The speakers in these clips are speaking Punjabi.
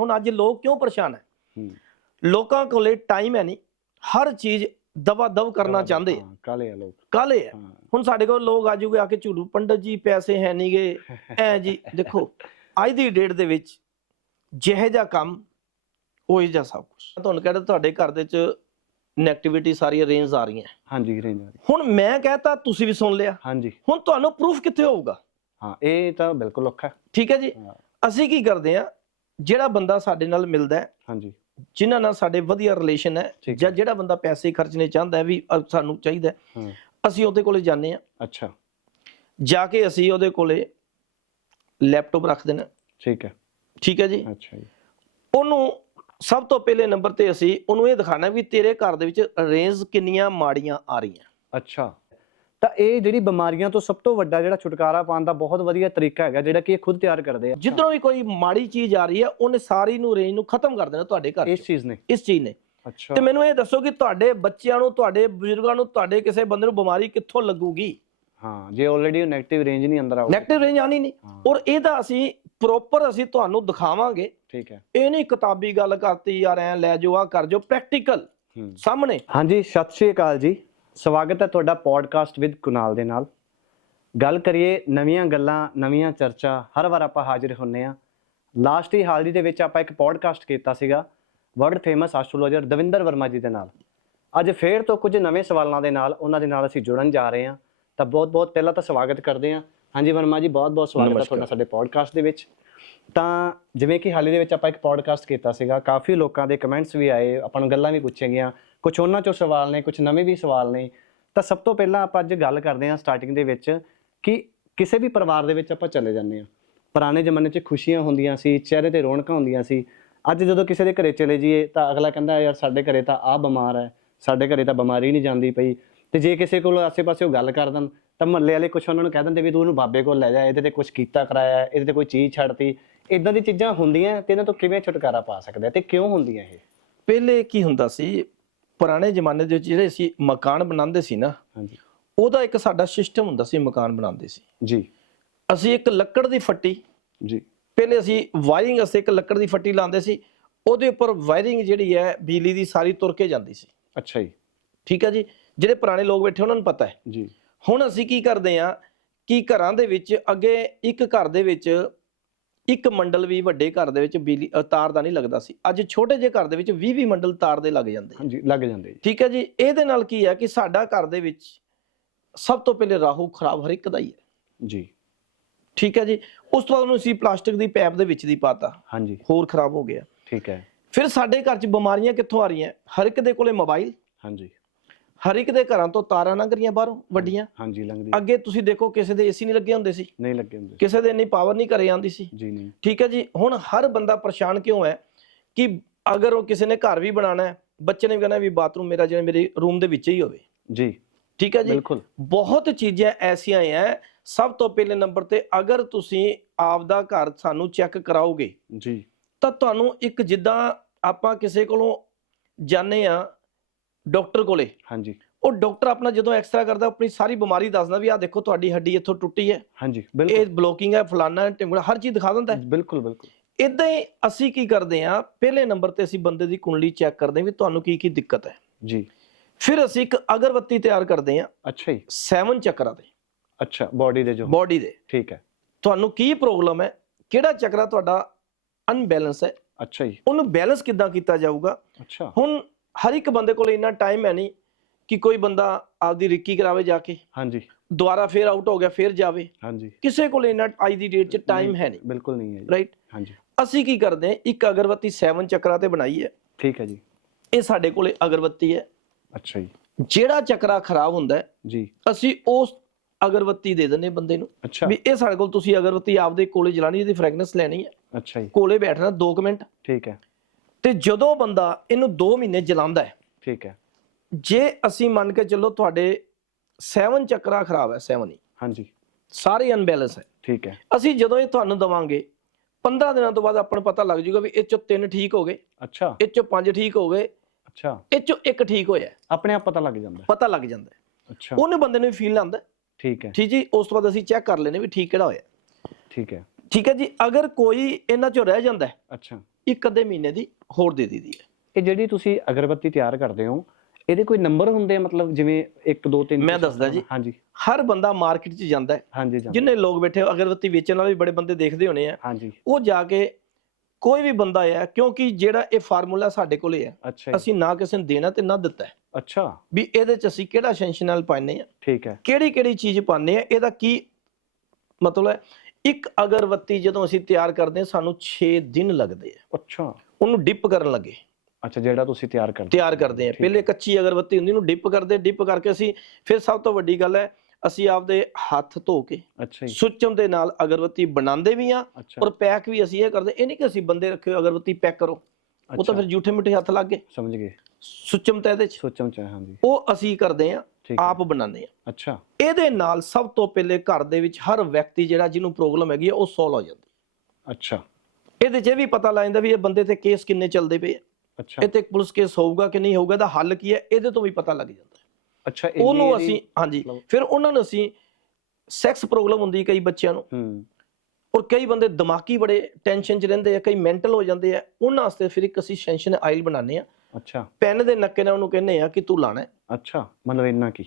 ਹੁਣ ਅੱਜ ਲੋਕ ਕਿਉਂ ਪਰੇਸ਼ਾਨ ਹੈ? ਲੋਕਾਂ ਕੋਲੇ ਟਾਈਮ ਹੈ ਨਹੀਂ। ਹਰ ਚੀਜ਼ ਦਵਾ ਦਵ ਕਰਨਾ ਚਾਹੁੰਦੇ ਆ। ਕਾਲੇ ਆ ਲੋਕ। ਕੱਲ ਹਾਂ। ਹੁਣ ਸਾਡੇ ਕੋਲ ਲੋਕ ਆਜੂਗੇ ਆ ਕੇ ਝੂਠੂ। ਪੰਡਤ ਜੀ ਪੈਸੇ ਹੈ ਨਹੀਂਗੇ ਐ ਜੀ ਦੇਖੋ ਅੱਜ ਦੀ ਡੇਟ ਦੇ ਵਿੱਚ ਜਿਹੇ ਜਿਹਾ ਕੰਮ ਉਹ ਜਿਹਾ ਸਭ ਕੁਝ ਤੁਹਾਨੂੰ ਕਹਿੰਦਾ ਤੁਹਾਡੇ ਘਰ ਦੇ ਚ ਨੈਗੇਟਿਵਿਟੀ ਸਾਰੀ ਅਰੇਂਜ ਆ ਰਹੀਆਂ। ਹਾਂਜੀ ਰੇਂਜ ਵਾਲੀ ਹੁਣ ਮੈਂ ਕਹਤਾ ਤੁਸੀਂ ਵੀ ਸੁਣ ਲਿਆ। ਹਾਂਜੀ। ਹੁਣ ਤੁਹਾਨੂੰ ਪ੍ਰੂਫ ਕਿੱਥੇ ਹੋਊਗਾ? ਹਾਂ ਇਹ ਤਾਂ ਬਿਲਕੁਲ ਔਖਾ। ਠੀਕ ਹੈ ਜੀ। ਅਸੀਂ ਕੀ ਕਰਦੇ ਆ ਜਿਹੜਾ ਬੰਦਾ ਸਾਡੇ ਨਾਲ ਮਿਲਦਾ ਹੈ ਹਾਂਜੀ। ਜਿਨ੍ਹਾਂ ਨਾਲ ਸਾਡੇ ਵਧੀਆ ਰਿਲੇਸ਼ਨ ਹੈ ਜਾਂ ਜਿਹੜਾ ਬੰਦਾ ਪੈਸੇ ਖਰਚਣੇ ਚਾਹੁੰਦਾ ਹੈ ਵੀ ਸਾਨੂੰ ਚਾਹੀਦਾ ਅਸੀਂ ਉਹਦੇ ਕੋਲੇ ਜਾਂਦੇ ਆ ਅੱਛਾ। ਜਾ ਕੇ ਅਸੀਂ ਉਹਦੇ ਕੋਲੇ ਲੈਪਟਾਪ ਰੱਖ ਦੇਣਾ। ਠੀਕ ਹੈ। ਠੀਕ ਹੈ ਜੀ? ਅੱਛਾ ਜੀ। ਉਹਨੂੰ ਸਭ ਤੋਂ ਪਹਿਲੇ ਨੰਬਰ ਤੇ ਅਸੀਂ ਉਹਨੂੰ ਇਹ ਦਿਖਾਣਾ ਵੀ ਤੇਰੇ ਘਰ ਦੇ ਵਿੱਚ ਰੇਂਜ ਕਿੰਨੀਆਂ ਮਾੜੀਆਂ ਆ ਰਹੀਆਂ। ਅੱਛਾ। ਤਾਂ ਇਹ ਜਿਹੜੀ ਬਿਮਾਰੀਆਂ ਤੋਂ ਸਭ ਤੋਂ ਵੱਡਾ ਜਿਹੜਾ ਛੁਟਕਾਰਾ ਪਾਉਣ ਦਾ ਬਹੁਤ ਵਧੀਆ ਤਰੀਕਾ ਹੈਗਾ ਜਿਹੜਾ ਕਿ ਇਹ ਖੁਦ ਤਿਆਰ ਕਰਦੇ ਆ। ਜਿੱਧਰੋਂ ਵੀ ਕੋਈ ਮਾੜੀ ਚੀਜ਼ ਆ ਰਹੀ ਹੈ ਉਹਨੇ ਸਾਰੀ ਨੂੰ ਰੇਂਜ ਨੂੰ ਖਤਮ ਕਰ ਦੇਣਾ ਤੁਹਾਡੇ ਘਰ ਇਸ ਚੀਜ਼ ਨੇ। ਇਸ ਚੀਜ਼ ਨੇ। ਅੱਛਾ। ਤੇ ਮੈਨੂੰ ਇਹ ਦੱਸੋ ਕਿ ਤੁਹਾਡੇ ਬੱਚਿਆਂ ਨੂੰ ਤੁਹਾਡੇ ਬਜ਼ੁਰਗਾਂ ਨੂੰ ਤੁਹਾਡੇ ਕਿਸੇ ਬੰਦੇ ਨੂੰ ਬਿਮਾਰੀ ਕਿੱਥੋਂ ਲੱਗੂਗੀ? ਹਾਂ ਜੇ ਆਲਰੇਡੀ ਨੈਗੇਟਿਵ ਰੇਂਜ ਨਹੀਂ ਅੰਦਰ ਆਉਂਦਾ ਨੈਗੇਟਿਵ ਰੇਂਜ ਆਣੀ ਨਹੀਂ। ਔਰ ਇਹਦਾ ਅਸੀਂ ਪ੍ਰੋਪਰ ਅਸੀਂ ਤੁਹਾਨੂੰ ਦਿਖਾਵਾਂਗੇ। ਠੀਕ ਹੈ। ਇਹ ਨਹੀਂ ਕਿਤਾਬੀ ਗੱਲ ਕਰਤੀ ਯਾਰ ਐ ਲੈ ਜਾਓ ਆ ਕਰ ਜਾਓ ਪ੍ਰੈਕਟੀਕਲ ਸਾਹਮਣੇ। ਹਾਂਜੀ ਸਤਿ ਸ਼੍ਰੀ ਅਕਾਲ ਜੀ। ਸਵਾਗਤ ਹੈ ਤੁਹਾਡਾ ਪੋਡਕਾਸਟ ਵਿਦ ਕੁਨਾਲ ਦੇ ਨਾਲ। ਗੱਲ ਕਰੀਏ ਨਵੀਆਂ ਗੱਲਾਂ ਨਵੀਆਂ ਚਰਚਾ ਹਰ ਵਾਰ ਆਪਾਂ ਹਾਜ਼ਰ ਹੁੰਨੇ ਆ। ਲਾਸਟ ਹੀ ਹਾਲ ਹੀ ਦੇ ਵਿੱਚ ਆਪਾਂ ਇੱਕ ਪੋਡਕਾਸਟ ਕੀਤਾ ਸੀਗਾ world famous astrologer Davinder Verma ji ਦੇ ਨਾਲ। ਅੱਜ ਫੇਰ ਤੋਂ ਕੁਝ ਨਵੇਂ ਸਵਾਲਾਂ ਦੇ ਨਾਲ ਉਹਨਾਂ ਦੇ ਨਾਲ ਅਸੀਂ ਜੁੜਨ ਜਾ ਰਹੇ ਹਾਂ ਤਾਂ ਬਹੁਤ-ਬਹੁਤ ਪਹਿਲਾਂ ਤਾਂ ਸਵਾਗਤ ਕਰਦੇ ਹਾਂ ਹਾਂਜੀ ਵਰਮਾ ਜੀ ਬਹੁਤ-ਬਹੁਤ ਸਵਾਗਤ ਹੈ। ਤੁਹਾਡਾ ਸਾਡੇ ਪੋਡਕਾਸਟ ਦੇ ਵਿੱਚ। ਤਾਂ ਜਿਵੇਂ ਕਿ ਹਾਲੇ ਦੇ ਵਿੱਚ ਆਪਾਂ ਇੱਕ ਪੋਡਕਾਸਟ ਕੀਤਾ ਸੀਗਾ, ਕਾਫੀ ਲੋਕਾਂ ਦੇ ਕਮੈਂਟਸ ਵੀ ਆਏ, ਆਪਾਂ ਨੂੰ ਗੱਲਾਂ ਵੀ ਪੁੱਛੀਆਂ ਗਈਆਂ। ਕੁਝ ਉਹਨਾਂ ਚੋਂ ਸਵਾਲ ਨੇ ਕੁਝ ਨਵੇਂ ਵੀ ਸਵਾਲ ਨੇ। ਤਾਂ ਸਭ ਤੋਂ ਪਹਿਲਾਂ ਆਪਾਂ ਅੱਜ ਗੱਲ ਕਰਦੇ ਹਾਂ ਸਟਾਰਟਿੰਗ ਦੇ ਵਿੱਚ ਕਿ ਕਿਸੇ ਵੀ ਪਰਿਵਾਰ ਦੇ ਵਿੱਚ ਆਪਾਂ ਚਲੇ ਜਾਂਦੇ ਹਾਂ। ਪੁਰਾਣੇ ਜ਼ਮਾਨੇ 'ਚ ਖੁਸ਼ੀਆਂ ਹੁੰਦੀਆਂ ਸੀ, ਚਿਹਰੇ ਤੇ ਰੌਣਕਾਂ ਹੁੰਦੀਆਂ ਸੀ। ਅੱਜ ਜਦੋਂ ਕਿਸੇ ਦੇ ਘਰੇ ਚਲੇ ਜਾਈਏ ਤਾਂ ਅਗਲਾ ਕਹਿੰਦਾ ਯਾਰ ਸਾਡੇ ਘਰੇ ਤਾਂ ਆ ਬਿਮਾਰ ਹੈ, ਸਾਡੇ ਘਰੇ ਤਾਂ ਬਿਮਾਰੀ ਨਹੀਂ ਜਾਂਦੀ ਪਈ। ਤੇ ਜੇ ਕਿਸੇ ਕੋਲ ਆਸੇ-ਪਾਸੇ ਉਹ ਗੱਲ ਕਰ ਦੇਣ, ਤਾਂ ਮਹੱਲੇ ਵਾਲੇ ਕੁਝ ਉਹਨਾਂ ਨੂੰ ਕਹਿ ਦਿੰਦੇ ਵੀ ਤੂੰ ਉਹਨੂੰ ਬਾਬੇ ਕੋਲ ਲੈ ਜਾ, ਇਹਦੇ ਤੇ ਕੁਝ ਕੀਤਾ ਕਰਾਇਆ, ਇਹਦੇ ਤੇ ਕੋਈ ਚੀਜ਼ ਛੱਡਤੀ। ਇਦਾਂ ਦੀ ਚੀਜ਼ਾਂ ਹੁੰਦੀਆਂ ਤੇ ਇਹਨਾਂ ਤੋਂ ਕਿਵੇਂ ਛੁਟਕਾਰਾ ਪਾ ਸਕਦੇ ਆ ਤੇ ਕਿਉਂ ਹੁੰਦੀਆਂ ਇਹ? ਪਹਿਲੇ ਕੀ ਹੁੰਦਾ ਸੀ ਪੁਰਾਣੇ ਜ਼ਮਾਨੇ ਦੇ ਵਿੱਚ ਜਿਹੜੇ ਸੀ ਮਕਾਨ ਬਣਾਉਂਦੇ ਸੀ ਨਾ ਹਾਂਜੀ। ਉਹਦਾ ਇੱਕ ਸਾਡਾ ਸਿਸਟਮ ਹੁੰਦਾ ਸੀ ਮਕਾਨ ਬਣਾਉਂਦੇ ਸੀ। ਜੀ। ਅਸੀਂ ਇੱਕ ਲੱਕੜ ਦੀ ਫੱਟੀ ਜੀ। ਪਹਿਲੇ ਅਸੀਂ ਵਾਇਰਿੰਗ ਵਾਸਤੇ ਇੱਕ ਲੱਕੜ ਦੀ ਫੱਟੀ ਲਾਉਂਦੇ ਸੀ ਉਹਦੇ ਉੱਪਰ ਵਾਇਰਿੰਗ ਜਿਹੜੀ ਹੈ ਬਿਜਲੀ ਦੀ ਸਾਰੀ ਤੁਰ ਕੇ ਜਾਂਦੀ ਸੀ। ਅੱਛਾ ਜੀ। ਠੀਕ ਹੈ ਜੀ? ਜਿਹੜੇ ਪੁਰਾਣੇ ਲੋਕ ਬੈਠੇ ਉਹਨਾਂ ਨੂੰ ਪਤਾ ਹੈ। ਜੀ। ਹੁਣ ਅਸੀਂ ਕੀ ਕਰਦੇ ਆ ਕਿ ਘਰਾਂ ਦੇ ਵਿੱਚ ਅੱਗੇ ਇੱਕ ਘਰ ਦੇ ਵਿੱਚ ਇੱਕ ਮੰਡਲ ਵੀ ਵੱਡੇ ਘਰ ਦੇ ਵਿੱਚ ਬਿਜਲੀ ਅ, ਤਾਰ ਦਾ ਨਹੀਂ ਲੱਗਦਾ ਸੀ। ਅੱਜ ਛੋਟੇ ਜਿਹੇ ਘਰ ਦੇ ਵਿੱਚ 20 20 ਮੰਡਲ ਤਾਰ ਦੇ ਲੱਗ ਜਾਂਦੇ ਹਾਂਜੀ ਲੱਗ ਜਾਂਦੇ ਜੀ। ਠੀਕ ਹੈ ਜੀ? ਇਹਦੇ ਨਾਲ ਕੀ ਹੈ ਕਿ ਸਾਡਾ ਘਰ ਦੇ ਵਿੱਚ ਸਭ ਤੋਂ ਪਹਿਲੇ ਰਾਹੂ ਖਰਾਬ ਹਰ ਇੱਕ ਦਾ ਹੀ ਹੈ। ਜੀ। ਠੀਕ ਹੈ ਜੀ? ਉਸ ਤੋਂ ਬਾਅਦ ਉਹਨੂੰ ਅਸੀਂ ਪਲਾਸਟਿਕ ਦੀ ਪੈਪ ਦੇ ਵਿੱਚ ਦੀ ਪਾਤਾ। ਹਾਂਜੀ। ਹੋਰ ਖਰਾਬ ਹੋ ਗਿਆ। ਠੀਕ ਹੈ। ਫਿਰ ਸਾਡੇ ਘਰ 'ਚ ਬਿਮਾਰੀਆਂ ਕਿੱਥੋਂ ਆ ਰਹੀਆਂ? ਹਰ ਇੱਕ ਦੇ ਕੋਲੇ ਮੋਬਾਈਲ। ਹਾਂਜੀ। ਹਰ ਇੱਕ ਦੇ ਘਰਾਂ ਤੋਂ ਤਾਰਾਂ ਲੰਘ ਰਹੀਆਂ ਬਾਹਰੋਂ ਵੱਡੀਆਂ। ਹਾਂਜੀ ਲੰਗਦੀ ਅੱਗੇ ਤੁਸੀਂ ਦੇਖੋ ਕਿਸੇ ਦੇ ਏਸੀ ਨਹੀਂ ਲੱਗੇ ਹੁੰਦੇ ਸੀ। ਨਹੀਂ ਲੱਗੇ ਹੁੰਦੇ। ਕਿਸੇ ਦੇ ਇੰਨੀ ਪਾਵਰ ਨਹੀਂ ਘਰੇ ਆਉਂਦੀ ਸੀ। ਜੀ ਨਹੀਂ। ਠੀਕ ਹੈ ਜੀ ਹੁਣ ਹਰ ਬੰਦਾ ਪਰੇਸ਼ਾਨ ਕਿਉਂ ਹੈ ਕਿ ਅਗਰ ਉਹ ਕਿਸੇ ਨੇ ਘਰ ਵੀ ਬਣਾਉਣਾ ਹੈ ਬੱਚੇ ਨੇ ਵੀ ਕਹਿਣਾ ਵੀ ਬਾਥਰੂਮ ਮੇਰਾ ਜਿਹੜਾ ਮੇਰੇ ਰੂਮ ਦੇ ਵਿੱਚ ਹੀ ਹੋਵੇ। ਜੀ। ਠੀਕ ਹੈ ਜੀ? ਬਿਲਕੁਲ। ਬਹੁਤ ਚੀਜ਼ਾਂ ਐਸੀਆਂ ਹੈ ਸਭ ਤੋਂ ਪਹਿਲੇ ਨੰਬਰ ਤੇ ਅਗਰ ਤੁਸੀਂ ਆਪਦਾ ਘਰ ਸਾਨੂੰ ਚੈੱਕ ਕਰਾਓਗੇ ਜੀ। ਤਾਂ ਤੁਹਾਨੂੰ ਇੱਕ ਜਿੱਦਾਂ ਆਪਾਂ ਕਿਸੇ ਕੋਲੋਂ ਜਾਣੇ ਆ ਡਾਕਟਰ ਕੋਲੇ। ਹਾਂਜੀ। ਉਹ ਡਾਕਟਰ ਆਪਣਾ ਜਦੋਂ ਐਕਸਰਾ ਕਰਦਾ ਆਪਣੀ ਸਾਰੀ ਬਿਮਾਰੀ ਦੱਸਦਾ ਵੀ ਆਹ ਦੇਖੋ ਤੁਹਾਡੀ ਹੱਡੀ ਇੱਥੋਂ ਟੁੱਟੀ ਹੈ। ਹਾਂਜੀ ਇਹ ਬਿਲਕੁਲ ਬਲੋਕਿੰਗ ਹੈ ਫਲਾਨਾ ਹੈ ਟਿੰਗੜਾ ਹਰ ਚੀਜ਼ ਦਿਖਾ ਦਿੰਦਾ ਹੈ। ਬਿਲਕੁਲ ਬਿਲਕੁਲ। ਇਦਾਂ ਹੀ ਅਸੀਂ ਕੀ ਕਰਦੇ ਆ ਪਹਿਲੇ ਨੰਬਰ ਤੇ ਅਸੀਂ ਬੰਦੇ ਦੀ ਕੁੰਡਲੀ ਚੈੱਕ ਕਰਦੇ ਵੀ ਤੁਹਾਨੂੰ ਕੀ ਕੀ ਦਿੱਕਤ ਹੈ। ਜੀ। ਫਿਰ ਅਸੀਂ ਇੱਕ ਅਗਰਬੱਤੀ ਤਿਆਰ ਕਰਦੇ ਆ ਅੱਛਾ ਜੀ। 7 ਚੱਕਰਾਂ ਦੇ ਅੱਛਾ ਬਾਡੀ ਦੇ ਜੋ। ਬਾਡੀ ਦੇ। ਠੀਕ ਹੈ। ਤੁਹਾਨੂੰ ਕੀ ਪ੍ਰੋਬਲਮ ਹੈ ਕਿਹੜਾ ਚੱਕਰਾ ਤੁਹਾਡਾ ਅਨਬੈਲੈਂਸ ਹੈ? ਅੱਛਾ ਜੀ। ਉਹਨੂੰ ਬੈਲੈਂਸ ਕਿੱਦਾਂ ਕੀਤਾ ਜਾਊਗਾ? ਅੱਛਾ। ਹੁਣ ਹਰ ਇੱਕ ਬੰਦੇ ਕੋਲ ਇੰਨਾ ਟਾਈਮ ਹੈ ਨਹੀਂ ਕਿ ਕੋਈ ਬੰਦਾ ਆਪਦੀ ਰਿੱਕੀ ਕਰਾਵੇ ਜਾ ਕੇ। ਹਾਂਜੀ। ਦੁਬਾਰਾ ਫੇਰ ਆਊਟ ਹੋ ਗਿਆ ਫੇਰ ਜਾਵੇ। ਹਾਂਜੀ। ਕਿਸੇ ਕੋਲ ਇੰਨਾ ਅੱਜ ਦੀ ਡੇਟ 'ਚ ਟਾਈਮ ਹੈ ਨਹੀਂ। ਬਿਲਕੁਲ ਨਹੀਂ ਹੈ ਰਾਈਟ ਹਾਂਜੀ। ਅਸੀਂ ਕੀ ਕਰਦੇ ਹਾਂ ਇੱਕ ਅਗਰਬੱਤੀ 7 ਚੱਕਰਾਂ ਤੇ ਬਣਾਈ ਹੈ। ਠੀਕ ਹੈ ਜੀ। ਇਹ ਸਾਡੇ ਕੋਲੇ ਅਗਰਬੱਤੀ ਹੈ। ਅੱਛਾ ਜੀ। ਜਿਹੜਾ ਚੱਕਰਾ ਖਰਾਬ ਹੁੰਦਾ ਹੈ ਜੀ। ਅਸੀਂ ਉਸ ਅਗਰਬੱਤੀ ਦੇ ਦਿੰਦੇ ਬੰਦੇ ਨੂੰ। ਅੱਛਾ। ਵੀ ਇਹ ਸਾਡੇ ਕੋਲ ਤੁਸੀਂ ਅਗਰਬੱਤੀ ਆਪਦੇ ਕੋਲੇ ਜਲਾਣੀ ਇਹਦੀ ਫ੍ਰੈਗਨੈਂਸ ਲੈਣੀ ਹੈ। ਅੱਛਾ ਜੀ। ਕੋਲੇ ਬੈਠਣਾ 2 ਮਿੰਟ। ਠੀਕ ਹੈ। ਤੇ ਜਦੋਂ ਬੰਦਾ ਇਹਨੂੰ 2 ਮਹੀਨੇ ਜਲਾਉਂਦਾ ਹੈ ਠੀਕ ਹੈ। ਜੇ ਅਸੀਂ ਮੰਨ ਕੇ ਚੱਲੋ ਤੁਹਾਡੇ 7 ਚੱਕਰਾ ਖਰਾਬ ਹੈ 7 ਹੀ। ਹਾਂਜੀ। ਸਾਰੇ ਅਨਬੈਲੈਂਸ ਹੈ। ਠੀਕ ਹੈ। ਅਸੀਂ ਜਦੋਂ ਇਹ ਤੁਹਾਨੂੰ ਦਵਾਂਗੇ 15 ਦਿਨਾਂ ਤੋਂ ਬਾਅਦ ਆਪਾਂ ਨੂੰ ਪਤਾ ਲੱਗ ਜਾਊਗਾ ਵੀ ਇਹ ਚੋਂ ਤਿੰਨ ਠੀਕ ਹੋ ਗਏ। ਅੱਛਾ। ਇਹ ਚੋਂ ਪੰਜ ਠੀਕ ਹੋ ਗਏ। ਅੱਛਾ। ਇਹ ਚੋਂ ਇੱਕ ਠੀਕ ਹੋਇਆ। ਆਪਣੇ ਆਪ ਪਤਾ ਲੱਗ ਜਾਂਦਾ ਪਤਾ ਲੱਗ ਜਾਂਦਾ। ਅੱਛਾ। ਉਹਨੇ ਬੰਦੇ ਨੂੰ ਫੀਲ ਆਉਂਦਾ ਹੈ। ਠੀਕ ਹੈ। ਠੀਕ ਜੀ ਉਸ ਤੋਂ ਬਾਅਦ ਅਸੀਂ ਚੈੱਕ ਕਰ ਲੈਨੇ ਵੀ ਠੀਕ ਕਿਹੜਾ ਹੋਇਆ। ਠੀਕ ਹੈ। ਠੀਕ ਹੈ ਜੀ ਅਗਰ ਕੋਈ ਇਹਨਾਂ ਚੋਂ ਰਹਿ ਜਾਂਦਾ ਅੱਛਾ। ਇੱਕ ਅੱਧੇ ਮਹੀਨੇ ਦੀ ਹੋਰ ਦੇ ਦਿੱਤੀ ਹੈ। ਇਹ ਜਿਹੜੀ ਤੁਸੀਂ ਅਗਰਬੱਤੀ ਤਿਆਰ ਕਰਦੇ ਹੋ ਇਹਦੇ ਕੋਈ ਨੰਬਰ ਹੁੰਦੇ ਆ? ਮਤਲਬ ਜਿਵੇਂ 1 2 3 ਮੈਂ ਦੱਸਦਾ ਜੀ। ਹਾਂਜੀ। ਹਰ ਬੰਦਾ ਮਾਰਕੀਟ 'ਚ ਜਾਂਦਾ ਹੈ। ਹਾਂਜੀ। ਜਿੰਨੇ ਲੋਕ ਬੈਠੇ ਅਗਰਬੱਤੀ ਵੇਚਣ ਵਾਲੇ ਵੀ ਬੜੇ ਬੰਦੇ ਦੇਖਦੇ ਹੋਣੇ ਆ। ਹਾਂਜੀ। ਉਹ ਜਾ ਕੇ ਕੋਈ ਵੀ ਬੰਦਾ ਹੈ ਕਿਉਂਕਿ ਜਿਹੜਾ ਇਹ ਫਾਰਮੂਲਾ ਸਾਡੇ ਕੋਲੇ ਹੈ ਅਸੀਂ ਨਾ ਕਿਸੇ ਨੂੰ ਦੇਣਾ ਤੇ ਨਾ ਦਿੱਤਾ ਹੈ। ਅੱਛਾ। ਵੀ ਇਹਦੇ 'ਚ ਅਸੀਂ ਕਿਹੜਾ ਸੈਂਕਸ਼ਨਲ ਪਾਉਂਦੇ ਆ ਠੀਕ ਹੈ। ਕਿਹੜੀ ਕਿਹੜੀ ਚੀਜ਼ ਪਾਉਂਦੇ ਆ ਇਹਦਾ ਕੀ ਮਤਲਬ ਹੈ? ਇੱਕ ਅਗਰਬੱਤੀ ਜਦੋਂ ਅਸੀਂ ਤਿਆਰ ਕਰਦੇ ਹਾਂ ਸਾਨੂੰ 6 ਦਿਨ ਲੱਗਦੇ ਆ। ਅੱਛਾ। ਉਹਨੂੰ ਡਿਪ ਕਰਨ ਲੱਗੇ। ਅੱਛਾ ਜਿਹੜਾ ਤੁਸੀਂ ਤਿਆਰ ਕਰਦੇ ਤਿਆਰ ਕਰਦੇ ਆ। ਪਹਿਲੇ ਕੱਚੀ ਅਗਰਬੱਤੀ ਹੁੰਦੀ ਉਹਨੂੰ ਡਿਪ ਕਰਦੇ ਡਿਪ ਕਰਕੇ ਅਸੀਂ ਫਿਰ ਸਭ ਤੋਂ ਵੱਡੀ ਗੱਲ ਹੈ ਅਸੀਂ ਆਪਦੇ ਹੱਥ ਧੋ ਕੇ ਅੱਛਾ ਜੀ। ਸੁੱਚਮ ਦੇ ਨਾਲ ਅਗਰਬੱਤੀ ਬਣਾਉਂਦੇ ਵੀ ਆ ਔਰ ਪੈਕ ਵੀ ਅਸੀਂ ਇਹ ਕਰਦੇ ਇਹ ਨਹੀਂ ਕਿ ਅਸੀਂ ਬੰਦੇ ਰੱਖੇ ਅਗਰਬੱਤੀ ਪੈਕ ਕਰੋ। ਉਹ ਤਾਂ ਫਿਰ ਝੂਠੇ ਮਿੱਠੇ ਹੱਥ ਲੱਗ ਗਏ। ਸਮਝ ਗਏ। ਸੁੱਚਮ ਤਾਂ ਇਹਦੇ ਚ। ਸੋਚਮ ਚ ਹਾਂਜੀ। ਉਹ ਅਸੀਂ ਕਰਦੇ ਆ। ਆਪ ਬਣਾਉਂਦੇ ਆ ਅੱਛਾ। ਇਹਦੇ ਨਾਲ ਸਭ ਤੋਂ ਪਹਿਲੇ ਘਰ ਦੇ ਵਿੱਚ ਹਰ ਵਿਅਕਤੀ ਜਿਹੜਾ ਜਿਹਨੂੰ ਪ੍ਰੋਬਲਮ ਹੈਗੀ ਆ ਉਹ ਸੋਲਵ ਹੋ ਜਾਂਦੀ ਅੱਛਾ। ਇਹਦੇ 'ਚ ਇਹ ਵੀ ਪਤਾ ਲੱਗ ਜਾਂਦਾ ਵੀ ਇਹ ਬੰਦੇ ਤੇ ਕੇਸ ਕਿੰਨੇ ਚੱਲਦੇ ਪਏ ਆ। ਅੱਛਾ। ਇਹ ਤੇ ਪੁਲਿਸ ਕੇਸ ਹੋਊਗਾ ਕਿ ਨਹੀਂ ਹੋਊਗਾ ਇਹਦਾ ਹੱਲ ਕੀ ਹੈ ਇਹਦੇ ਤੋਂ ਵੀ ਪਤਾ ਲੱਗ ਜਾਂਦਾ ਅੱਛਾ ਉਹਨੂੰ ਅਸੀਂ ਹਾਂਜੀ ਫਿਰ ਉਹਨਾਂ ਨੂੰ ਅਸੀਂ ਸੈਕਸ ਪ੍ਰੋਬਲਮ ਹੁੰਦੀ ਕਈ ਬੱਚਿਆਂ ਨੂੰ। ਹੂੰ। ਔਰ ਕਈ ਬੰਦੇ ਦਿਮਾਗੀ ਬੜੇ ਟੈਨਸ਼ਨ 'ਚ ਰਹਿੰਦੇ ਆ ਕਈ ਮੈਂਟਲ ਹੋ ਜਾਂਦੇ ਆ। ਉਹਨਾਂ ਵਾਸਤੇ ਫਿਰ ਇੱਕ ਅਸੀਂ ਸੈਂਸ਼ਨ ਆਇਲ ਬਣਾਉਂਦੇ ਆ ਅੱਛਾ। ਪੈਨ ਦੇ ਨੱਕੇ ਨਾਲ ਉਹਨੂੰ ਕਹਿੰਦੇ ਆ ਕਿ ਤੂੰ ਲਾਣਾ ਅੱਛਾ ਮਤਲਬ ਇੰਨਾ ਕੀ?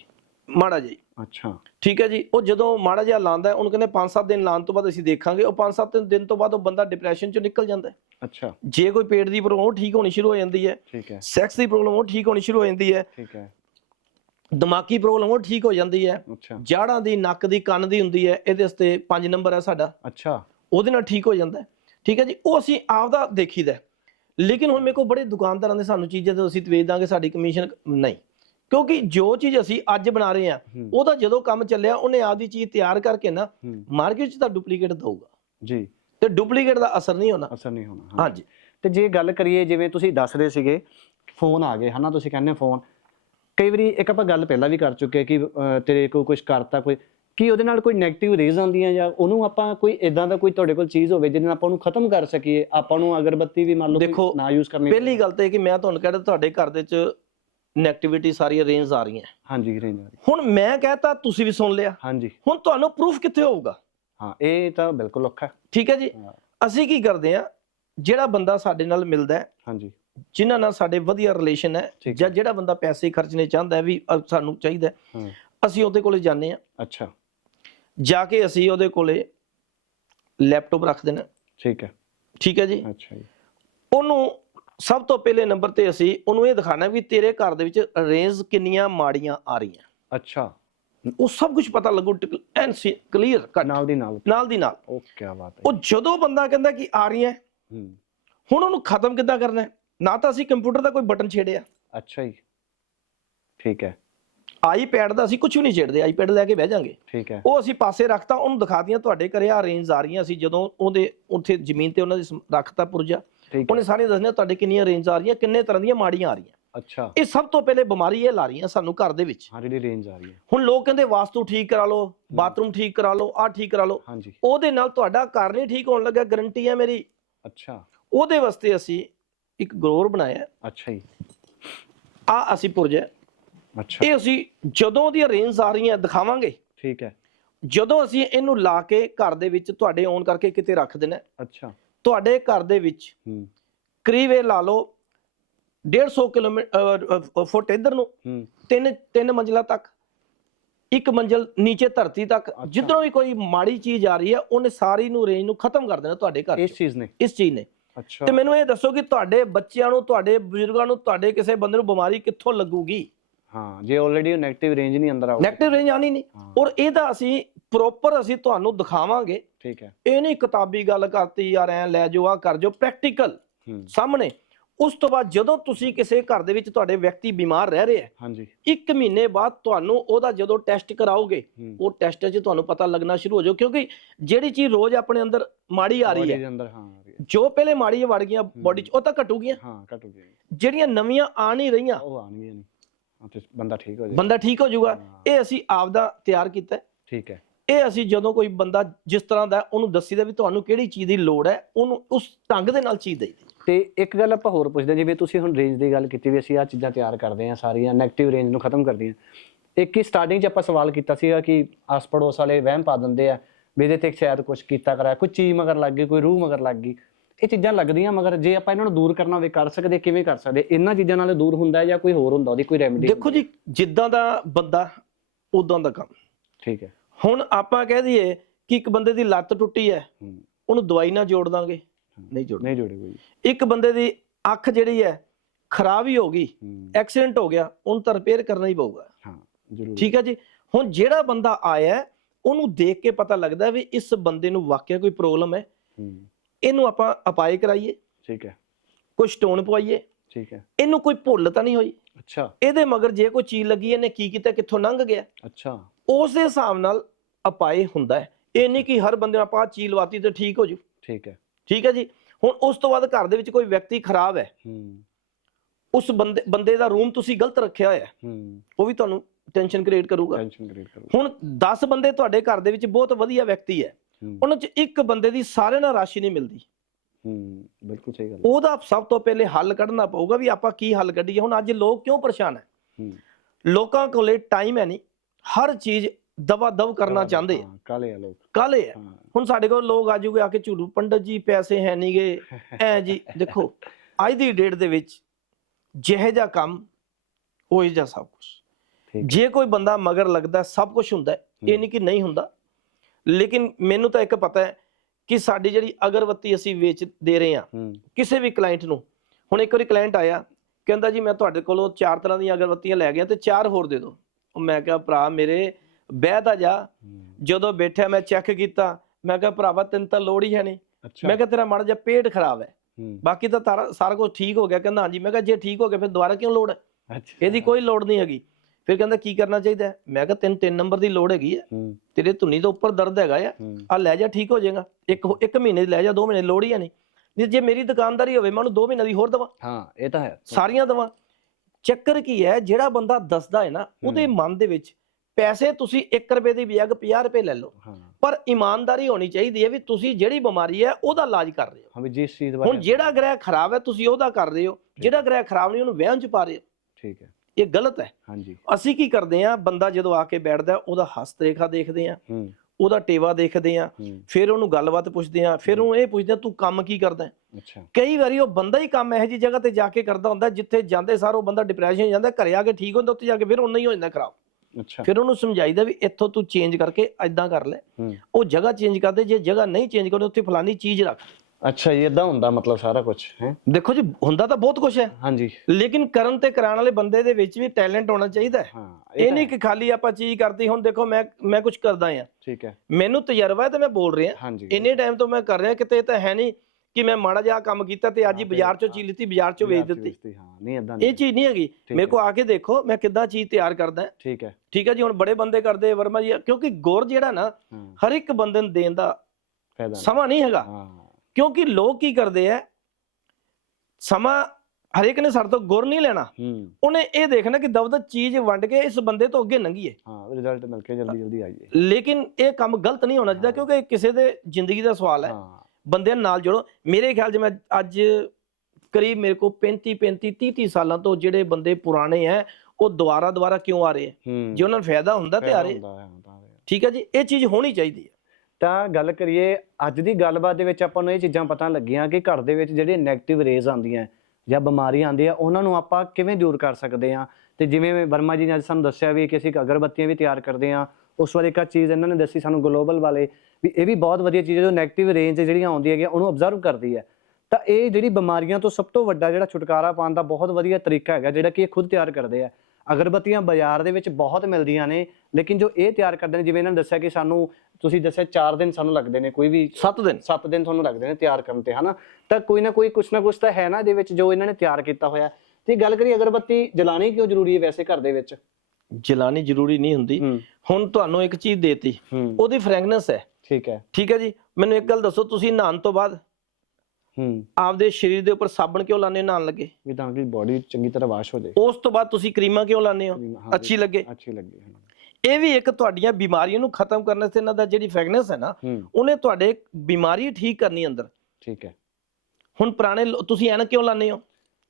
ਮਾੜਾ ਜੀ ਅੱਛਾ। ਠੀਕ ਹੈ ਜੀ ਉਹ ਜਦੋਂ ਮਾੜਾ ਜਿਹਾ ਲਾਉਂਦਾ ਹੈ, ਉਹਨੂੰ ਕਹਿੰਦੇ 5-7 ਦਿਨ ਲਾਉਣ ਤੋਂ ਬਾਅਦ ਅਸੀਂ ਦੇਖਾਂਗੇ ਉਹ 5-7 ਦਿਨ ਤੋਂ ਬਾਅਦ ਉਹ ਬੰਦਾ ਡਿਪਰੈਸ਼ਨ 'ਚੋਂ ਨਿਕਲ ਜਾਂਦਾ ਹੈ। ਅੱਛਾ। ਜੇ ਕੋਈ ਪੇਟ ਦੀ ਪ੍ਰੋਬਲਮ ਉਹ ਠੀਕ ਹੋਣੀ ਸ਼ੁਰੂ ਹੋ ਜਾਂਦੀ ਹੈ। ਠੀਕ ਹੈ। ਸੈਕਸ ਦੀ ਪ੍ਰੋਬਲਮ ਉਹ ਠੀਕ ਹੋਣੀ ਸ਼ੁਰੂ ਹੋ ਜਾਂਦੀ ਹੈ। ਠੀਕ ਹੈ। ਦਿਮਾਗੀ ਪ੍ਰੋਬਲਮ ਉਹ ਠੀਕ ਹੋ ਜਾਂਦੀ ਹੈ। ਅੱਛਾ। ਜਾੜਾਂ ਦੀ ਨੱਕ ਦੀ ਕੰਨ ਦੀ ਹੁੰਦੀ ਹੈ ਇਹਦੇ ਵਾਸਤੇ 5 ਨੰਬਰ ਹੈ ਸਾਡਾ। ਅੱਛਾ। ਉਹਦੇ ਨਾਲ ਠੀਕ ਹੋ ਜਾਂਦਾ ਹੈ। ਠੀਕ ਹੈ ਜੀ ਉਹ ਅਸੀਂ ਆਪਦਾ ਦੇਖੀਦਾ ਹੈ। ਲੇਕਿਨ ਹੁਣ ਮੇਰੇ ਕੋਲ ਬੜੇ ਦੁਕਾਨਦਾਰਾਂ ਦੇ ਸਾਨੂੰ ਚੀਜ਼ਾਂ ਤੇ ਅਸੀਂ ਵੇਚ ਦਾਂਗੇ ਸਾਡੀ ਕਮਿਸ਼ਨ ਨਹੀਂ। ਕਿਉਂਕਿ ਜੋ ਚੀਜ਼ ਅਸੀਂ ਅੱਜ ਬਣਾ ਰਹੇ ਹੂੰ ਉਹਦਾ ਜਦੋਂ ਕੰਮ ਚੱਲਿਆ ਉਹਨੇ ਆਪਦੀ ਚੀਜ਼ ਤਿਆਰ ਕਰਕੇ ਨਾ ਮਾਰਕੀਟ 'ਚ ਤਾਂ ਡੁਪਲੀਕੇਟ ਦਊਗਾ। ਜੀ। ਤੇ ਡੁਪਲੀਕੇਟ ਦਾ ਅਸਰ ਨਹੀਂ ਹੋਣਾ। ਅਸਰ ਨਹੀਂ ਹੋਣਾ। ਹਾਂਜੀ। ਤੇ ਜੇ ਗੱਲ ਕਰੀਏ ਜਿਵੇਂ ਤੁਸੀਂ ਦੱਸ ਰਹੇ ਸੀਗੇ ਫੋਨ ਆ ਗਏ ਹਨਾ ਤੁਸੀਂ ਕਹਿੰਦੇ ਫੋਨ ਕਈ ਵਾਰੀ ਇੱਕ ਆਪਾਂ ਗੱਲ ਪਹਿਲਾਂ ਵੀ ਕਰ ਚੁੱਕੇ ਕਿ ਤੇਰੇ ਕੋਲ ਕੁਝ ਕਰਤਾ ਕੋਈ ਕੀ ਉਹਦੇ ਨਾਲ ਕੋਈ 네ਗੇਟਿਵ ਰੇਜ਼ ਆਉਂਦੀਆਂ ਜਾਂ ਉਹਨੂੰ ਆਪਾਂ ਕੋਈ ਇਦਾਂ ਦਾ ਕੋਈ ਤੁਹਾਡੇ ਕੋਲ ਚੀਜ਼ ਹੋਵੇ ਜਿਹਦੇ ਨਾਲ ਆਪਾਂ ਉਹਨੂੰ ਖਤਮ ਕਰ ਸਕੀਏ? ਆਪਾਂ ਨੂੰ ਅਗਰਬੱਤੀ ਵੀ ਮੰਨ ਲਓ ਨਾ ਯੂਜ਼ ਕਰਨੀ ਪਹਿਲੀ ਗੱਲ ਤਾਂ ਇਹ ਕਿ ਮੈਂ ਤੁਹਾਨੂੰ ਕਹਿੰਦਾ ਤੁਹਾਡੇ ਘਰ ਦੇ 'ਚ ਨੈਗੇਟਿਵਿਟੀ ਸਾਰੀ ਰੇਂਜ ਆ ਰਹੀਆਂ। ਹਾਂਜੀ ਰੇਂਜ ਆ ਰਹੀ ਹੁਣ ਮੈਂ ਕਹਤਾ ਤੁਸੀਂ ਵੀ ਸੁਣ ਲਿਆ। ਹਾਂਜੀ। ਹੁਣ ਤੁਹਾਨੂੰ ਪ੍ਰੂਫ ਕਿੱਥੇ ਹੋਊਗਾ? ਹਾਂ ਇਹ ਤਾਂ ਬਿਲਕੁਲ ਔਖਾ। ਠੀਕ ਹੈ ਜੀ? ਅਸੀਂ ਕੀ ਕਰਦੇ ਆ ਜਿਹੜਾ ਬੰਦਾ ਸਾਡੇ ਨਾਲ ਮਿਲਦਾ ਹੈ ਹਾਂਜੀ। ਜਿਨ੍ਹਾਂ ਨਾਲ ਸਾਡੇ ਵਧੀਆ ਰਿਲੇਸ਼ਨ ਹੈ ਜਾਂ ਜਿਹੜਾ ਬੰਦਾ ਪੈਸੇ ਖਰਚਣੇ ਚਾਹੁੰਦਾ ਹੈ ਵੀ ਸਾਨੂੰ ਚਾਹੀਦਾ ਅਸੀਂ ਉਹਦੇ ਕੋਲੇ ਜਾਂਦੇ ਆ ਅੱਛਾ। ਜਾ ਕੇ ਅਸੀਂ ਉਹਦੇ ਕੋਲੇ ਲੈਪਟਾਪ ਰੱਖ ਦੇਣਾ। ਠੀਕ ਹੈ। ਠੀਕ ਹੈ ਜੀ? ਅੱਛਾ ਜੀ। ਉਹਨੂੰ ਸਭ ਤੋਂ ਪਹਿਲੇ ਨੰਬਰ ਤੇ ਅਸੀਂ ਉਹਨੂੰ ਇਹ ਦਿਖਾਣਾ ਵੀ ਤੇਰੇ ਘਰ ਦੇ ਵਿੱਚ ਰੇਂਜ ਕਿੰਨੀਆਂ ਮਾੜੀਆਂ ਆ ਰਹੀਆਂ। ਅੱਛਾ। ਉਹ ਸਭ ਕੁਝ ਪਤਾ ਲੱਗੂ ਐਨ ਕਲੀਅਰ ਕੱਟ। ਨਾਲ ਦੀ ਨਾਲ। ਨਾਲ ਦੀ ਨਾਲ। ਉਹ ਕੀ ਬਾਤ ਹੈ। ਉਹ ਜਦੋਂ ਬੰਦਾ ਕਹਿੰਦਾ ਕਿ ਆ ਰਹੀਆਂ ਹੁਣ ਉਹਨੂੰ ਖਤਮ ਕਿੱਦਾਂ ਕਰਨਾ? ਨਾ ਤਾਂ ਅਸੀਂ ਕੰਪਿਊਟਰ ਦਾ ਕੋਈ ਬਟਨ ਛੇੜਿਆ। ਅੱਛਾ ਜੀ। ਠੀਕ ਹੈ। ਆਈਪੈਡ ਦਾ ਅਸੀਂ ਕੁਝ ਵੀ ਨਹੀਂ ਛੇੜਦੇ ਆਈਪੈਡ ਲੈ ਕੇ ਬਹਿ ਜਾਾਂਗੇ। ਠੀਕ ਹੈ। ਉਹ ਅਸੀਂ ਪਾਸੇ ਰੱਖਤਾ ਉਹਨੂੰ ਦਿਖਾਤੀਆਂ ਤੁਹਾਡੇ ਘਰੇ ਆ ਰੇਂਜ ਆ ਰਹੀਆਂ ਸੀ ਜਦੋਂ ਉਹਦੇ ਉੱਥੇ ਜ਼ਮੀਨ ਤੇ ਉਹਨਾਂ ਦੇ ਰੱਖਤਾ ਪੁਰਜਾ। ਉਹਨੇ ਸਾਰੀਆਂ ਦੱਸਣੀਆਂ ਤੁਹਾਡੇ ਕਿੰਨੀਆਂ ਰੇਂਜ ਆ ਰਹੀਆਂ ਕਿੰਨੇ ਤਰ੍ਹਾਂ ਦੀਆਂ ਮਾੜੀਆਂ ਆ ਰਹੀਆਂ। ਅੱਛਾ। ਇਹ ਸਭ ਤੋਂ ਪਹਿਲੇ ਬਿਮਾਰੀ ਇਹ ਲਾ ਰਹੀਆਂ ਸਾਨੂੰ ਘਰ ਦੇ ਵਿੱਚ। ਹਾਂ ਜਿਹੜੀ ਰੇਂਜ ਆ ਰਹੀ ਹੈ। ਹੁਣ ਲੋਕ ਕਹਿੰਦੇ ਵਾਸਤੂ ਠੀਕ ਕਰਾ ਲਓ ਬਾਥਰੂਮ ਠੀਕ ਕਰਾ ਲਓ ਆਹ ਠੀਕ ਕਰਾ ਲਓ। ਹਾਂਜੀ। ਉਹਦੇ ਨਾਲ ਤੁਹਾਡਾ ਘਰ ਨਹੀਂ ਠੀਕ ਹੋਣ ਲੱਗਾ ਗਰੰਟੀ ਹੈ ਮੇਰੀ। ਅੱਛਾ। ਉਹਦੇ ਵਾਸਤੇ ਅਸੀਂ ਇੱਕ ਗਰੋਰ ਬਣਾਇਆ ਅੱਛਾ ਜੀ। ਆ ਅਸੀਂ ਪੁਰਜਾ ਅੱਛਾ। ਇਹ ਅਸੀਂ ਜਦੋਂ ਉਹਦੀਆਂ ਰੇਂਜ ਆ ਰਹੀਆਂ ਦਿਖਾਵਾਂਗੇ। ਠੀਕ ਹੈ। ਜਦੋਂ ਅਸੀਂ ਇਹਨੂੰ ਲਾ ਕੇ ਘਰ ਦੇ ਵਿੱਚ ਤੁਹਾਡੇ ਔਨ ਕਰਕੇ ਕਿਤੇ ਰੱਖ ਦੇਣਾ ਅੱਛਾ। ਤੁਹਾਡੇ ਘਰ ਦੇ ਵਿੱਚ ਕਰੀਬ ਇਹ ਲਾ ਲਓ 150 ਕਿਲੋਮੀਟਰ ਫੁੱਟ ਇਧਰ ਨੂੰ। ਤਿੰਨ ਤਿੰਨ ਮੰਜ਼ਲਾ ਤੱਕ ਇੱਕ ਮੰਜ਼ਲ ਨੀਚੇ ਧਰਤੀ ਤੱਕ। ਜਿੱਧਰੋਂ ਵੀ ਕੋਈ ਮਾੜੀ ਚੀਜ਼ ਆ ਰਹੀ ਹੈ ਉਹਨੇ ਸਾਰੀ ਨੂੰ ਰੇਂਜ ਨੂੰ ਖਤਮ ਕਰ ਦੇਣਾ ਤੁਹਾਡੇ ਘਰ ਇਸ ਚੀਜ਼ ਨੇ? ਇਸ ਚੀਜ਼ ਨੇ। ਅੱਛਾ। ਤੇ ਮੈਨੂੰ ਇਹ ਦੱਸੋ ਕਿ ਤੁਹਾਡੇ ਬੱਚਿਆਂ ਨੂੰ ਤੁਹਾਡੇ ਬਜ਼ੁਰਗਾਂ ਨੂੰ ਤੁਹਾਡੇ ਕਿਸੇ ਬੰਦੇ ਨੂੰ ਬਿਮਾਰੀ ਕਿੱਥੋਂ ਲੱਗੂਗੀ? ਹਾਂ ਜੇ ਆਲਰੇਡੀ ਨੈਗੇਟਿਵ ਰੇਂਜ ਨਹੀਂ ਅੰਦਰ ਆਉਂਦਾ ਨੈਗੇਟਿਵ ਰੇਂਜ ਆਣੀ ਨਹੀਂ। ਔਰ ਇਹਦਾ ਅਸੀਂ ਪ੍ਰੋਪਰ ਅਸੀਂ ਤੁਹਾਨੂੰ ਦਿਖਾਵਾਂਗੇ। ਠੀਕ ਹੈ। ਇਹ ਨਹੀਂ ਕਿਤਾਬੀ ਗੱਲ ਕਰਤੀ ਯਾਰ ਐ ਲੈ ਜਾਓ ਆ ਕਰ ਜਾਓ ਪ੍ਰੈਕਟੀਕਲ ਸਾਹਮਣੇ। ਉਸ ਤੋਂ ਬਾਅਦ ਜਦੋਂ ਤੁਸੀਂ ਕਿਸੇ ਘਰ ਦੇ ਵਿੱਚ ਤੁਹਾਡੇ ਵਿਅਕਤੀ ਬਿਮਾਰ ਰਹਿ ਰਿਹਾ ਹੈ ਹਾਂਜੀ। ਇੱਕ ਮਹੀਨੇ ਬਾਅਦ ਤੁਹਾਨੂੰ ਉਹਦਾ ਜਦੋਂ ਟੈਸਟ ਕਰਾਓਗੇ ਉਹ ਟੈਸਟ 'ਚ ਤੁਹਾਨੂੰ ਪਤਾ ਲੱਗਣਾ ਸ਼ੁਰੂ ਹੋ ਜਾਓ ਕਿਉਂਕਿ ਜਿਹੜੀ ਚੀਜ਼ ਰੋਜ਼ ਆਪਣੇ ਅੰਦਰ ਮਾੜੀ ਆ ਰਹੀ ਹੈ ਦੇ। ਜੋ ਪਹਿਲੇ ਮਾੜੀ ਵੜ ਗਈਆਂ ਬੋਡੀ 'ਚ ਉਹ ਤਾਂ ਘਟੂਗੀਆਂ। ਹਾਂ ਘਟ ਹੋ ਗਈ ਜਿਹੜੀਆਂ ਨਵੀਆਂ ਆ ਨਹੀਂ ਰਹੀਆਂ ਉਹ ਆਣਗੀਆਂ ਨਹੀਂ। ਬੰਦਾ ਠੀਕ ਹੋ ਜਾਏ। ਬੰਦਾ ਠੀਕ ਹੋ ਜਾਊਗਾ ਇਹ ਅਸੀਂ ਆਪਦਾ ਤਿਆਰ ਕੀਤਾ। ਠੀਕ ਹੈ। ਇਹ ਅਸੀਂ ਜਦੋਂ ਕੋਈ ਬੰਦਾ ਜਿਸ ਤਰ੍ਹਾਂ ਦਾ ਉਹਨੂੰ ਦੱਸੀਦਾ ਵੀ ਤੁਹਾਨੂੰ ਕਿਹੜੀ ਚੀਜ਼ ਦੀ ਲੋੜ ਹੈ ਉਹਨੂੰ ਉਸ ਢੰਗ ਦੇ ਨਾਲ ਚੀਜ਼ ਦੇਈਦੀ। ਤੇ ਇੱਕ ਗੱਲ ਆਪਾਂ ਹੋਰ ਪੁੱਛਦੇ ਹਾਂ, ਜਿਵੇਂ ਤੁਸੀਂ ਹੁਣ ਰੇਂਜ ਦੀ ਗੱਲ ਕੀਤੀ ਵੀ ਅਸੀਂ ਆ ਚੀਜ਼ਾਂ ਤਿਆਰ ਕਰਦੇ ਹਾਂ ਸਾਰੀਆਂ 네ਗੇਟਿਵ ਰੇਂਜ ਨੂੰ ਖਤਮ ਕਰਦੀਆਂ ਇੱਕ ਹੀ ਸਟਾਰਟਿੰਗ 'ਚ ਆਪਾਂ ਸਵਾਲ ਕੀਤਾ ਸੀਗਾ ਕਿ ਆਸ ਪੜੋਸ ਵਾਲੇ ਵਹਿਮ ਪਾ ਦਿੰਦੇ ਆ ਵੀ ਇਹਦੇ ਤੇ ਸ਼ਾਇਦ ਕੁਝ ਕੀਤਾ ਕਰਾਇਆ ਕੋਈ ਚੀਜ਼ ਮਗਰ ਲੱਗ ਗਈ ਕੋਈ ਰੂਹ ਮਗਰ ਲੱਗ ਗਈ। ਇਹ ਚੀਜ਼ਾਂ ਲੱਗਦੀਆਂ ਮਗਰ ਜੇ ਆਪਾਂ ਇਹਨਾਂ ਨੂੰ ਦੂਰ ਕਰਨਾ ਹੋਵੇ ਕਰ ਸਕਦੇ ਕਿਵੇਂ ਕਰ ਸਕਦੇ? ਇਹਨਾਂ ਚੀਜ਼ਾਂ ਨਾਲ ਦੂਰ ਹੁੰਦਾ ਹੈ ਜਾਂ ਕੋਈ ਹੋਰ ਹੁੰਦਾ ਉਹਦੀ ਕੋਈ ਰੈਮੇਡੀ ਦੇਖੋ ਜੀ ਜਿੱਦਾਂ ਦਾ ਬੰਦਾ ਉਦਾਂ ਦਾ ਕੰਮ। ਠੀਕ ਹੈ। ਹੁਣ ਆਪਾਂ ਕਹਿ ਦਈਏ ਕਿ ਇੱਕ ਬੰਦੇ ਦੀ ਲੱਤ ਟੁੱਟੀ ਹੈ ਉਹਨੂੰ ਦਵਾਈ ਨਾਲ ਜੋੜ ਦਾਂਗੇ। ਨਹੀਂ ਜੋੜ ਨਹੀਂ ਜੁੜੇ ਕੋਈ। ਇੱਕ ਬੰਦੇ ਦੀ ਅੱਖ ਜਿਹੜੀ ਹੈ ਖਰਾਬ ਹੀ ਹੋ ਗਈ ਐਕਸੀਡੈਂਟ ਹੋ ਗਿਆ ਉਹਨੂੰ ਤਾਂ ਰਿਪੇਅਰ ਕਰਨਾ ਹੀ ਪਊਗਾ। ਹਾਂ ਜ਼ਰੂਰ। ਠੀਕ ਹੈ ਜੀ? ਹੁਣ ਜਿਹੜਾ ਬੰਦਾ ਆਇਆ ਉਹਨੂੰ ਦੇਖ ਕੇ ਪਤਾ ਲੱਗਦਾ ਵੀ ਇਸ ਬੰਦੇ ਨੂੰ ਵਾਕਿਆ ਕੋਈ ਪ੍ਰੋਬਲਮ ਹੈ। ਹੂੰ। ਇਹਨੂੰ ਆਪਾਂ ਅਪਾਏ ਕਰਾਈਏ। ਠੀਕ ਹੈ। ਕੋਈ ਸਟੋਨ ਪਵਾਈਏ। ਠੀਕ ਹੈ। ਇਹਨੂੰ ਕੋਈ ਭੁੱਲ ਤਾਂ ਨਹੀਂ ਹੋਈ। ਅੱਛਾ। ਇਹਦੇ ਮਗਰ ਜੇ ਕੋਈ ਚੀਜ਼ ਲੱਗੀ ਇਹਨੇ ਕੀ ਕੀਤਾ ਕਿੱਥੋਂ ਲੰਘ ਗਿਆ। ਅੱਛਾ। ਉਸ ਦੇ ਹਿਸਾਬ ਨਾਲ ਅਪਾਏ ਹੁੰਦਾ ਹੈ। ਇਹ ਨਹੀਂ ਕਿ ਹਰ ਬੰਦੇ ਨੂੰ ਆਪਾਂ ਚੀਜ਼ ਲਵਾਤੀ ਤੇ ਠੀਕ ਹੋ ਜੂ। ਠੀਕ ਹੈ। ਠੀਕ ਹੈ ਜੀ? ਹੁਣ ਉਸ ਤੋਂ ਬਾਅਦ ਘਰ ਦੇ ਵਿੱਚ ਕੋਈ ਵਿਅਕਤੀ ਖਰਾਬ ਹੈ। ਹੂੰ। ਉਸ ਬੰਦੇ ਬੰਦੇ ਦਾ ਰੂਮ ਤੁਸੀਂ ਗਲਤ ਰੱਖਿਆ ਹੋਇਆ ਹੈ, ਹੂੰ। ਉਹ ਵੀ ਤੁਹਾਨੂੰ ਟੈਨਸ਼ਨ ਕ੍ਰੀਏਟ ਕਰੂਗਾ। ਟੈਨਸ਼ਨ ਕ੍ਰੀਏਟ ਕਰੋ ਹੁਣ 10 ਬੰਦੇ ਤੁਹਾਡੇ ਘਰ ਦੇ ਵਿੱਚ ਬਹੁਤ ਵਧੀਆ ਵਿਅਕਤੀ ਹੈ। ਉਹਨਾਂ 'ਚ ਇੱਕ ਬੰਦੇ ਦੀ ਸਾਰਿਆਂ ਨਾਲ ਰਾਸ਼ੀ ਨਹੀਂ ਮਿਲਦੀ। ਹੂੰ। ਬਿਲਕੁਲ ਸਹੀ ਗੱਲ। ਉਹਦਾ ਸਭ ਤੋਂ ਪਹਿਲੇ ਹੱਲ ਕੱਢਣਾ ਪਊਗਾ ਵੀ ਆਪਾਂ ਕੀ ਹੱਲ ਕੱਢੀਏ। ਹੁਣ ਅੱਜ ਲੋਕ ਕਿਉਂ ਪਰੇਸ਼ਾਨ ਹੈ? ਹੂੰ। ਲੋਕਾਂ ਕੋਲੇ ਟਾਈਮ ਹੈ ਨਹੀਂ। ਹਰ ਚੀਜ਼ ਦਵਾ ਦਵ ਕਰਨਾ ਚਾਹੁੰਦੇ ਆ। ਕਾਲੇ ਆ ਲੋਕ। ਕੱਲ ਹਾਂ। ਹੁਣ ਸਾਡੇ ਕੋਲ ਲੋਕ ਆਜੂਗੇ ਆ ਕੇ ਝੂਠੂ। ਪੰਡਤ ਜੀ ਪੈਸੇ ਹੈ ਨਹੀਂਗੇ ਐ ਜੀ ਦੇਖੋ ਅੱਜ ਦੀ ਡੇਟ ਦੇ ਵਿੱਚ ਜਿਹੇ ਜਿਹਾ ਕੰਮ ਉਹ ਜਿਹਾ ਸਭ ਕੁਝ ਜੇ ਕੋਈ ਬੰਦਾ ਮਗਰ ਲੱਗਦਾ ਸਭ ਕੁਝ ਹੁੰਦਾ। ਇਹ ਨਹੀਂ ਕਿ ਨਹੀਂ ਹੁੰਦਾ। ਲੇਕਿਨ ਮੈਨੂੰ ਤਾਂ ਇੱਕ ਪਤਾ ਹੈ ਕਿ ਸਾਡੀ ਜਿਹੜੀ ਅਗਰਬੱਤੀ ਅਸੀਂ ਵੇਚ ਦੇ ਰਹੇ ਹੂੰ ਕਿਸੇ ਵੀ ਕਲਾਇੰਟ ਨੂੰ। ਹੁਣ ਇੱਕ ਵਾਰੀ ਕਲਾਇੰਟ ਆਇਆ ਕਹਿੰਦਾ ਜੀ ਮੈਂ ਤੁਹਾਡੇ ਕੋਲੋਂ ਚਾਰ ਤਰ੍ਹਾਂ ਦੀਆਂ ਅਗਰਬੱਤੀਆਂ ਲੈ ਗਿਆ ਤੇ ਚਾਰ ਹੋਰ ਦੇ ਦਿਓ। ਉਹ ਮੈਂ ਕਿਹਾ ਭਰਾ ਮੇਰੇ ਬਹਿ ਤਾਂ ਜਾ। ਜਦੋਂ ਬੈਠਿਆ ਮੈਂ ਚੈੱਕ ਕੀਤਾ ਮੈਂ ਕਿਹਾ ਭਰਾਵਾ ਤੈਨੂੰ ਤਾਂ ਲੋੜ ਹੀ ਹੈ ਨਹੀਂ। ਮੈਂ ਕਿਹਾ ਤੇਰਾ ਮਾੜਾ ਜਿਹਾ ਪੇਟ ਖਰਾਬ ਹੈ। ਬਾਕੀ ਤਾਂ ਤਾਰਾ ਸਾਰਾ ਕੁਝ ਠੀਕ ਹੋ ਗਿਆ। ਕਹਿੰਦਾ ਹਾਂਜੀ। ਮੈਂ ਕਿਹਾ ਜੇ ਠੀਕ ਹੋ ਗਿਆ ਫਿਰ ਦੁਬਾਰਾ ਕਿਉਂ ਲੋੜ ਇਹਦੀ ਕੋਈ ਲੋੜ ਨਹੀਂ ਹੈਗੀ। ਫਿਰ ਕਹਿੰਦਾ ਕੀ ਕਰਨਾ ਚਾਹੀਦਾ? ਮੈਂ ਕਿਹਾ ਤੈਨੂੰ ਤਿੰਨ ਨੰਬਰ ਦੀ ਲੋੜ ਹੈਗੀ ਹੈ। ਤੇਰੇ ਧੁੰਨੀ ਦੇ ਉੱਪਰ ਦਰਦ ਹੈਗਾ ਆ। ਆ ਲੈ ਜਾ ਠੀਕ ਹੋ ਜਾਏਗਾ। ਇੱਕ ਇੱਕ ਮਹੀਨੇ ਦੀ ਲੈ ਜਾ ਦੋ ਮਹੀਨੇ ਦੀ ਲੋੜ ਹੀ ਹੈ ਨਹੀਂ। ਨਹੀਂ ਜੇ ਮੇਰੀ ਦੁਕਾਨਦਾਰੀ ਹੋਵੇ ਮੈਂ ਉਹਨੂੰ ਦੋ ਮਹੀਨੇ ਦੀ ਹੋਰ ਦਵਾਂ। ਹਾਂ ਇਹ ਤਾਂ ਹੈ। ਸਾਰੀਆਂ ਦਵਾਂ। ਚੱਕਰ ਕੀ ਹੈ ਜਿਹੜਾ ਬੰਦਾ ਦੱਸਦਾ ਹੈ ਨਾ ਉਹਦੇ ਮਨ ਦੇ ਵਿੱਚ ਪੈਸੇ ਤੁਸੀਂ 1 ਰੁਪਏ ਦੀ ਬਜਾਗ 50 ਰੁਪਏ ਲੈ ਲਓ ਪਰ ਇਮਾਨਦਾਰੀ ਹੋਣੀ ਚਾਹੀਦੀ ਹੈ ਵੀ ਤੁਸੀਂ ਜਿਹੜੀ ਬਿਮਾਰੀ ਹੈ ਉਹਦਾ ਇਲਾਜ ਕਰ ਰਹੇ ਹੋ। ਹਾਂ ਵੀ ਜਿਸ ਚੀਜ਼ ਬਾਰੇ ਹੁਣ ਜਿਹੜਾ ਗ੍ਰਹਿ ਖਰਾਬ ਹੈ ਤੁਸੀਂ ਉਹਦਾ ਕਰ ਰਹੇ ਹੋ ਜਿਹੜਾ ਗ੍ਰਹਿ ਖਰਾਬ ਨਹੀਂ ਉਹਨੂੰ ਵਹਿਮ ਚ ਪਾ ਰਹੇ ਹੋ। ਠੀਕ ਹੈ। ਇਹ ਗਲਤ ਹੈ। ਹਾਂਜੀ। ਅਸੀਂ ਕੀ ਕਰਦੇ ਆ ਬੰਦਾ ਜਦੋਂ ਆ ਕੇ ਬੈਠਦਾ ਉਹਦਾ ਹਸਤ ਰੇਖਾ ਦੇਖਦੇ ਆ ਹੂੰ। ਉਹਦਾ ਟੇਵਾ ਦੇਖਦੇ ਆ ਹੂੰ। ਫਿਰ ਉਹਨੂੰ ਗੱਲਬਾਤ ਪੁੱਛਦੇ ਆ ਫਿਰ ਉਹਨੂੰ ਇਹ ਪੁੱਛਦੇ ਆ ਤੂੰ ਕੰਮ ਕੀ ਕਰਦਾ? ਅੱਛਾ। ਕਈ ਵਾਰੀ ਉਹ ਬੰਦਾ ਹੀ ਕੰਮ ਇਹੋ ਜੀ ਜਗ੍ਹਾ ਤੇ ਜਾ ਕੇ ਕਰਦਾ ਹੁੰਦਾ ਜਿੱਥੇ ਜਾਂਦੇ ਸਾਰ ਉਹ ਬੰਦਾ ਡਿਪਰੈਸ਼ਨ ਜਾਂਦਾ ਘਰੇ ਆ ਕੇ ਠੀਕ ਹੁੰਦਾ ਉੱਥੇ ਜਾ ਕੇ ਫਿਰ ਉਹਨਾਂ ਹੀ ਹੋ ਜਾਂਦਾ ਖਰਾਬ। ਫਿਰ ਉਹਨੂੰ ਸਮਝਾਈਦਾ ਵੀ ਇੱਥੋਂ ਤੂੰ ਚੇਂਜ ਕਰਕੇ ਐਦਾਂ ਕਰ ਲੈ। ਉਹ ਜਗ੍ਹਾ ਚੇਂਜ ਕਰਦੇ ਜੇ ਜਗ੍ਹਾ ਨਹੀਂ ਚੇਂਜ ਕਰਦੇ ਉੱਥੇ ਫਲਾਨੀ ਚੀਜ਼ ਰੱਖ। ਅੱਛਾ ਜੀ ਇਦਾਂ ਹੁੰਦਾ ਮਤਲਬ ਸਾਰਾ ਕੁਝ ਹੈ? ਦੇਖੋ ਜੀ ਹੁੰਦਾ ਤਾਂ ਬਹੁਤ ਕੁਝ ਹੈ। ਹਾਂਜੀ। ਲੇਕਿਨ ਕਰਨ ਤੇ ਕਰਾਉਣ ਵਾਲੇ ਬੰਦੇ ਦੇ ਵਿੱਚ ਵੀ ਟੈਲੈਂਟ ਹੋਣਾ ਚਾਹੀਦਾ ਹੈ। ਇਹ ਨਹੀਂ ਕਿ ਖਾਲੀ ਆਪਾਂ ਚੀਜ਼ ਕਰਤੀ ਹੁਣ ਦੇਖੋ ਮੈਂ ਮੈਂ ਕੁਝ ਕਰਦਾ ਆ ਠੀਕ ਹੈ। ਮੈਨੂੰ ਤਜਰਬਾ ਹੈ ਤੇ ਮੈਂ ਬੋਲ ਰਿਹਾ। ਇੰਨੇ ਟਾਈਮ ਤੋਂ ਮੈਂ ਕਰ ਰਿਹਾ ਕਿਤੇ ਇਹ ਤਾਂ ਹੈ ਨਹੀਂ ਕਿ ਮੈਂ ਮਾੜਾ ਜਿਹਾ ਕੰਮ ਕੀਤਾ ਤੇ ਅੱਜ ਹੀ ਬਾਜ਼ਾਰ ਚੋਂ। ਚੀਜ਼ ਲਿੱਤੀ ਬਾਜ਼ਾਰ ਚੋਂ ਵੇਚ ਦਿੱਤੀ। ਹਾਂ ਨਹੀਂ ਇਦਾਂ ਇਹ ਚੀਜ਼ ਨਹੀਂ ਹੈਗੀ। ਮੇਰੇ ਕੋ ਆ ਕੇ ਦੇਖੋ ਮੈਂ ਕਿੱਦਾਂ ਚੀਜ਼ ਤਿਆਰ ਕਰਦਾ। ਠੀਕ ਹੈ। ਠੀਕ ਹੈ ਜੀ ਹੁਣ ਬੜੇ ਬੰਦੇ ਕਰਦੇ ਵਰਮਾ ਜੀ ਕਿਉਂਕਿ ਗੁਰ ਜਿਹੜਾ ਨਾ ਹਰ ਇੱਕ ਬੰਦੇ ਨੂੰ ਦੇਣ ਦਾ ਫਾਇਦਾ ਸਮਾਂ ਨਹੀਂ ਹੈਗਾ। ਕਿਉਂਕਿ ਲੋਕ ਕੀ ਕਰਦੇ ਆ ਸਮਾਂ ਹਰੇਕ ਨੇ ਸਾਡੇ ਤੋਂ ਗੁਰ ਨਹੀਂ ਲੈਣਾ। ਉਹਨੇ ਇਹ ਦੇਖਣਾ ਕਿ ਦਵਦ ਚੀਜ਼ ਵੰਡ ਕੇ ਇਸ ਬੰਦੇ ਤੋਂ ਅੱਗੇ ਲੰਘੀਏ ਹਾਂ ਰਿਜ਼ਲਟ ਮਿਲ ਕੇ ਜਲਦੀ ਜਲਦੀ ਆਈਏ। ਲੇਕਿਨ ਇਹ ਕੰਮ ਗਲਤ ਨਹੀਂ ਹੋਣਾ ਚਾਹੀਦਾ ਕਿਉਂਕਿ ਕਿਸੇ ਦੇ ਜ਼ਿੰਦਗੀ ਦਾ ਸਵਾਲ ਹੈ। ਹਾਂ। ਬੰਦਿਆਂ ਨਾਲ ਜੁੜੋ। ਮੇਰੇ ਖਿਆਲ 'ਚ ਮੈਂ ਅੱਜ ਕਰੀਬ ਮੇਰੇ ਕੋ 35 35 30 30 ਸਾਲਾਂ ਤੋਂ ਜਿਹੜੇ ਬੰਦੇ ਪੁਰਾਣੇ ਹੈ ਉਹ ਦੁਬਾਰਾ ਦੁਬਾਰਾ ਕਿਉਂ ਆ ਰਹੇ ਜੇ ਉਹਨਾਂ ਨੂੰ ਫਾਇਦਾ ਹੁੰਦਾ ਤੇ ਆ ਰਹੇ। ਠੀਕ ਹੈ ਜੀ ਇਹ ਚੀਜ਼ ਹੋਣੀ ਚਾਹੀਦੀ ਹੈ ਤਾਂ ਗੱਲ ਕਰੀਏ ਅੱਜ ਦੀ ਗੱਲਬਾਤ ਦੇ ਵਿੱਚ ਆਪਾਂ ਨੂੰ ਇਹ ਚੀਜ਼ਾਂ ਪਤਾ ਲੱਗੀਆਂ ਕਿ ਘਰ ਦੇ ਵਿੱਚ ਜਿਹੜੇ 네ਗੇਟਿਵ ਰੇਜ਼ ਆਉਂਦੀਆਂ ਜਾਂ ਬਿਮਾਰੀਆਂ ਆਉਂਦੀਆਂ ਉਹਨਾਂ ਨੂੰ ਆਪਾਂ ਕਿਵੇਂ ਦੂਰ ਕਰ ਸਕਦੇ ਹਾਂ? ਤੇ ਜਿਵੇਂ ਵਰਮਾ ਜੀ ਨੇ ਅੱਜ ਸਾਨੂੰ ਦੱਸਿਆ ਵੀ ਕਿ ਅਸੀਂ ਅਗਰਬੱਤੀਆਂ ਵੀ ਤਿਆਰ ਕਰਦੇ ਹਾਂ ਉਸ ਵਾਰ ਇੱਕ ਚੀਜ਼ ਇਹਨਾਂ ਨੇ ਦੱਸੀ ਸਾਨੂੰ ਗਲੋਬਲ ਵਾਲੇ ਵੀ ਇਹ ਵੀ ਬਹੁਤ ਵਧੀਆ ਚੀਜ਼ ਹੈ ਜੋ 네ਗੇਟਿਵ ਰੇਂਜ ਜਿਹੜੀਆਂ ਆਉਂਦੀਆਂ ਹੈਗੀਆਂ ਉਹਨੂੰ ਅਬਜ਼ਰਵ ਕਰਦੀ ਹੈ। ਤਾਂ ਇਹ ਜਿਹੜੀ ਬਿਮਾਰੀਆਂ ਤੋਂ ਸਭ ਤੋਂ ਵੱਡਾ ਜਿਹੜਾ ਛੁਟਕਾਰਾ ਪਾਉਣ ਦਾ ਬਹੁਤ ਵਧੀਆ ਤਰੀਕਾ ਹੈਗਾ ਜਿਹੜਾ ਕਿ ਇਹ ਖੁਦ ਤਿਆਰ ਕਰਦੇ ਆ। ਅਗਰਬੱਤੀਆਂ ਬਾਜ਼ਾਰ ਦੇ ਵਿੱਚ ਬਹੁਤ ਮਿਲਦੀਆਂ ਨੇ ਲੇਕਿਨ ਜੋ ਇਹ ਤਿਆਰ ਕਰਦੇ ਨੇ ਜਿਵੇਂ ਇਹਨਾਂ ਨੇ ਦੱਸਿਆ ਕਿ ਸਾਨੂੰ ਤੁਸੀਂ ਦੱਸਿਆ 4 ਦਿਨ ਸਾਨੂੰ ਲੱਗਦੇ ਨੇ ਕੋਈ ਵੀ 7 ਦਿਨ। 7 ਦਿਨ ਤੁਹਾਨੂੰ ਲੱਗਦੇ ਨੇ ਤਿਆਰ ਕਰਨ ਤੇ ਹਨਾ? ਤਾਂ ਕੋਈ ਨਾ ਕੋਈ ਕੁਛ ਨਾ ਕੁਛ ਤਾਂ ਹੈ ਨਾ ਇਹਦੇ ਵਿੱਚ ਜੋ ਇਹਨਾਂ ਨੇ ਤਿਆਰ ਕੀਤਾ ਹੋਇਆ। ਤੇ ਗੱਲ ਕਰੀ ਅਗਰਬੱਤੀ ਜਲਾਣੀ ਕਿਉਂ ਜ਼ਰੂਰੀ ਹੈ ਵੈਸੇ ਘਰ ਦੇ ਵਿੱਚ? ਜਲਾਣੀ ਜ਼ਰੂਰੀ ਨਹੀਂ ਹੁੰਦੀ। ਹੁਣ ਤੁਹਾਨੂੰ ਇੱਕ ਚੀਜ਼ ਦੇਤੀ ਉਹਦੀ ਫ੍ਰੈਗਨੈਂਸ ਹੈ। ਠੀਕ ਹੈ। ਠੀਕ ਹੈ ਜੀ। ਮੈਨੂੰ ਇੱਕ ਗੱਲ ਦੱਸੋ ਤੁਸੀਂ ਨਹਾਉਣ ਤੋਂ ਬਾਅਦ ਹੂੰ। ਆਪਦੇ ਸਰੀਰ ਦੇ ਉੱਪਰ ਸਾਬਣ ਕਿਉਂ ਲਾਉਂਦੇ ਹੋ ਨਹਾਉਣ ਲੱਗੇ? ਵੀ ਤਾਂ ਕਿ ਬਾਡੀ ਚੰਗੀ ਤਰ੍ਹਾਂ ਵਾਸ਼ ਹੋ ਜਾਏ। ਉਸ ਤੋਂ ਬਾਅਦ ਤੁਸੀਂ ਕਰੀਮਾਂ ਕਿਉਂ ਲਾਉਂਦੇ ਹੋ? ਹਾਂ, ਅੱਛੀ ਲੱਗੇ। ਅੱਛੀ ਲੱਗੇ ਹਾਂ। ਇਹ ਵੀ ਇੱਕ ਤੁਹਾਡੀਆਂ ਬਿਮਾਰੀਆਂ ਨੂੰ ਖਤਮ ਕਰਨ ਤੇ ਇਹਨਾਂ ਦਾ ਜਿਹੜੀ ਫ੍ਰੈਗਨੈਂਸ ਹੈ ਨਾ ਹੂੰ। ਉਹਨੇ ਤੁਹਾਡੇ ਬਿਮਾਰੀ ਠੀਕ ਕਰਨੀ ਅੰਦਰ। ਠੀਕ ਹੈ। ਹੁਣ ਪੁਰਾਣੇ ਲੋ- ਤੁਸੀਂ ਐਨਕ ਕਿਉਂ ਲਾਉਂਦੇ ਹੋ?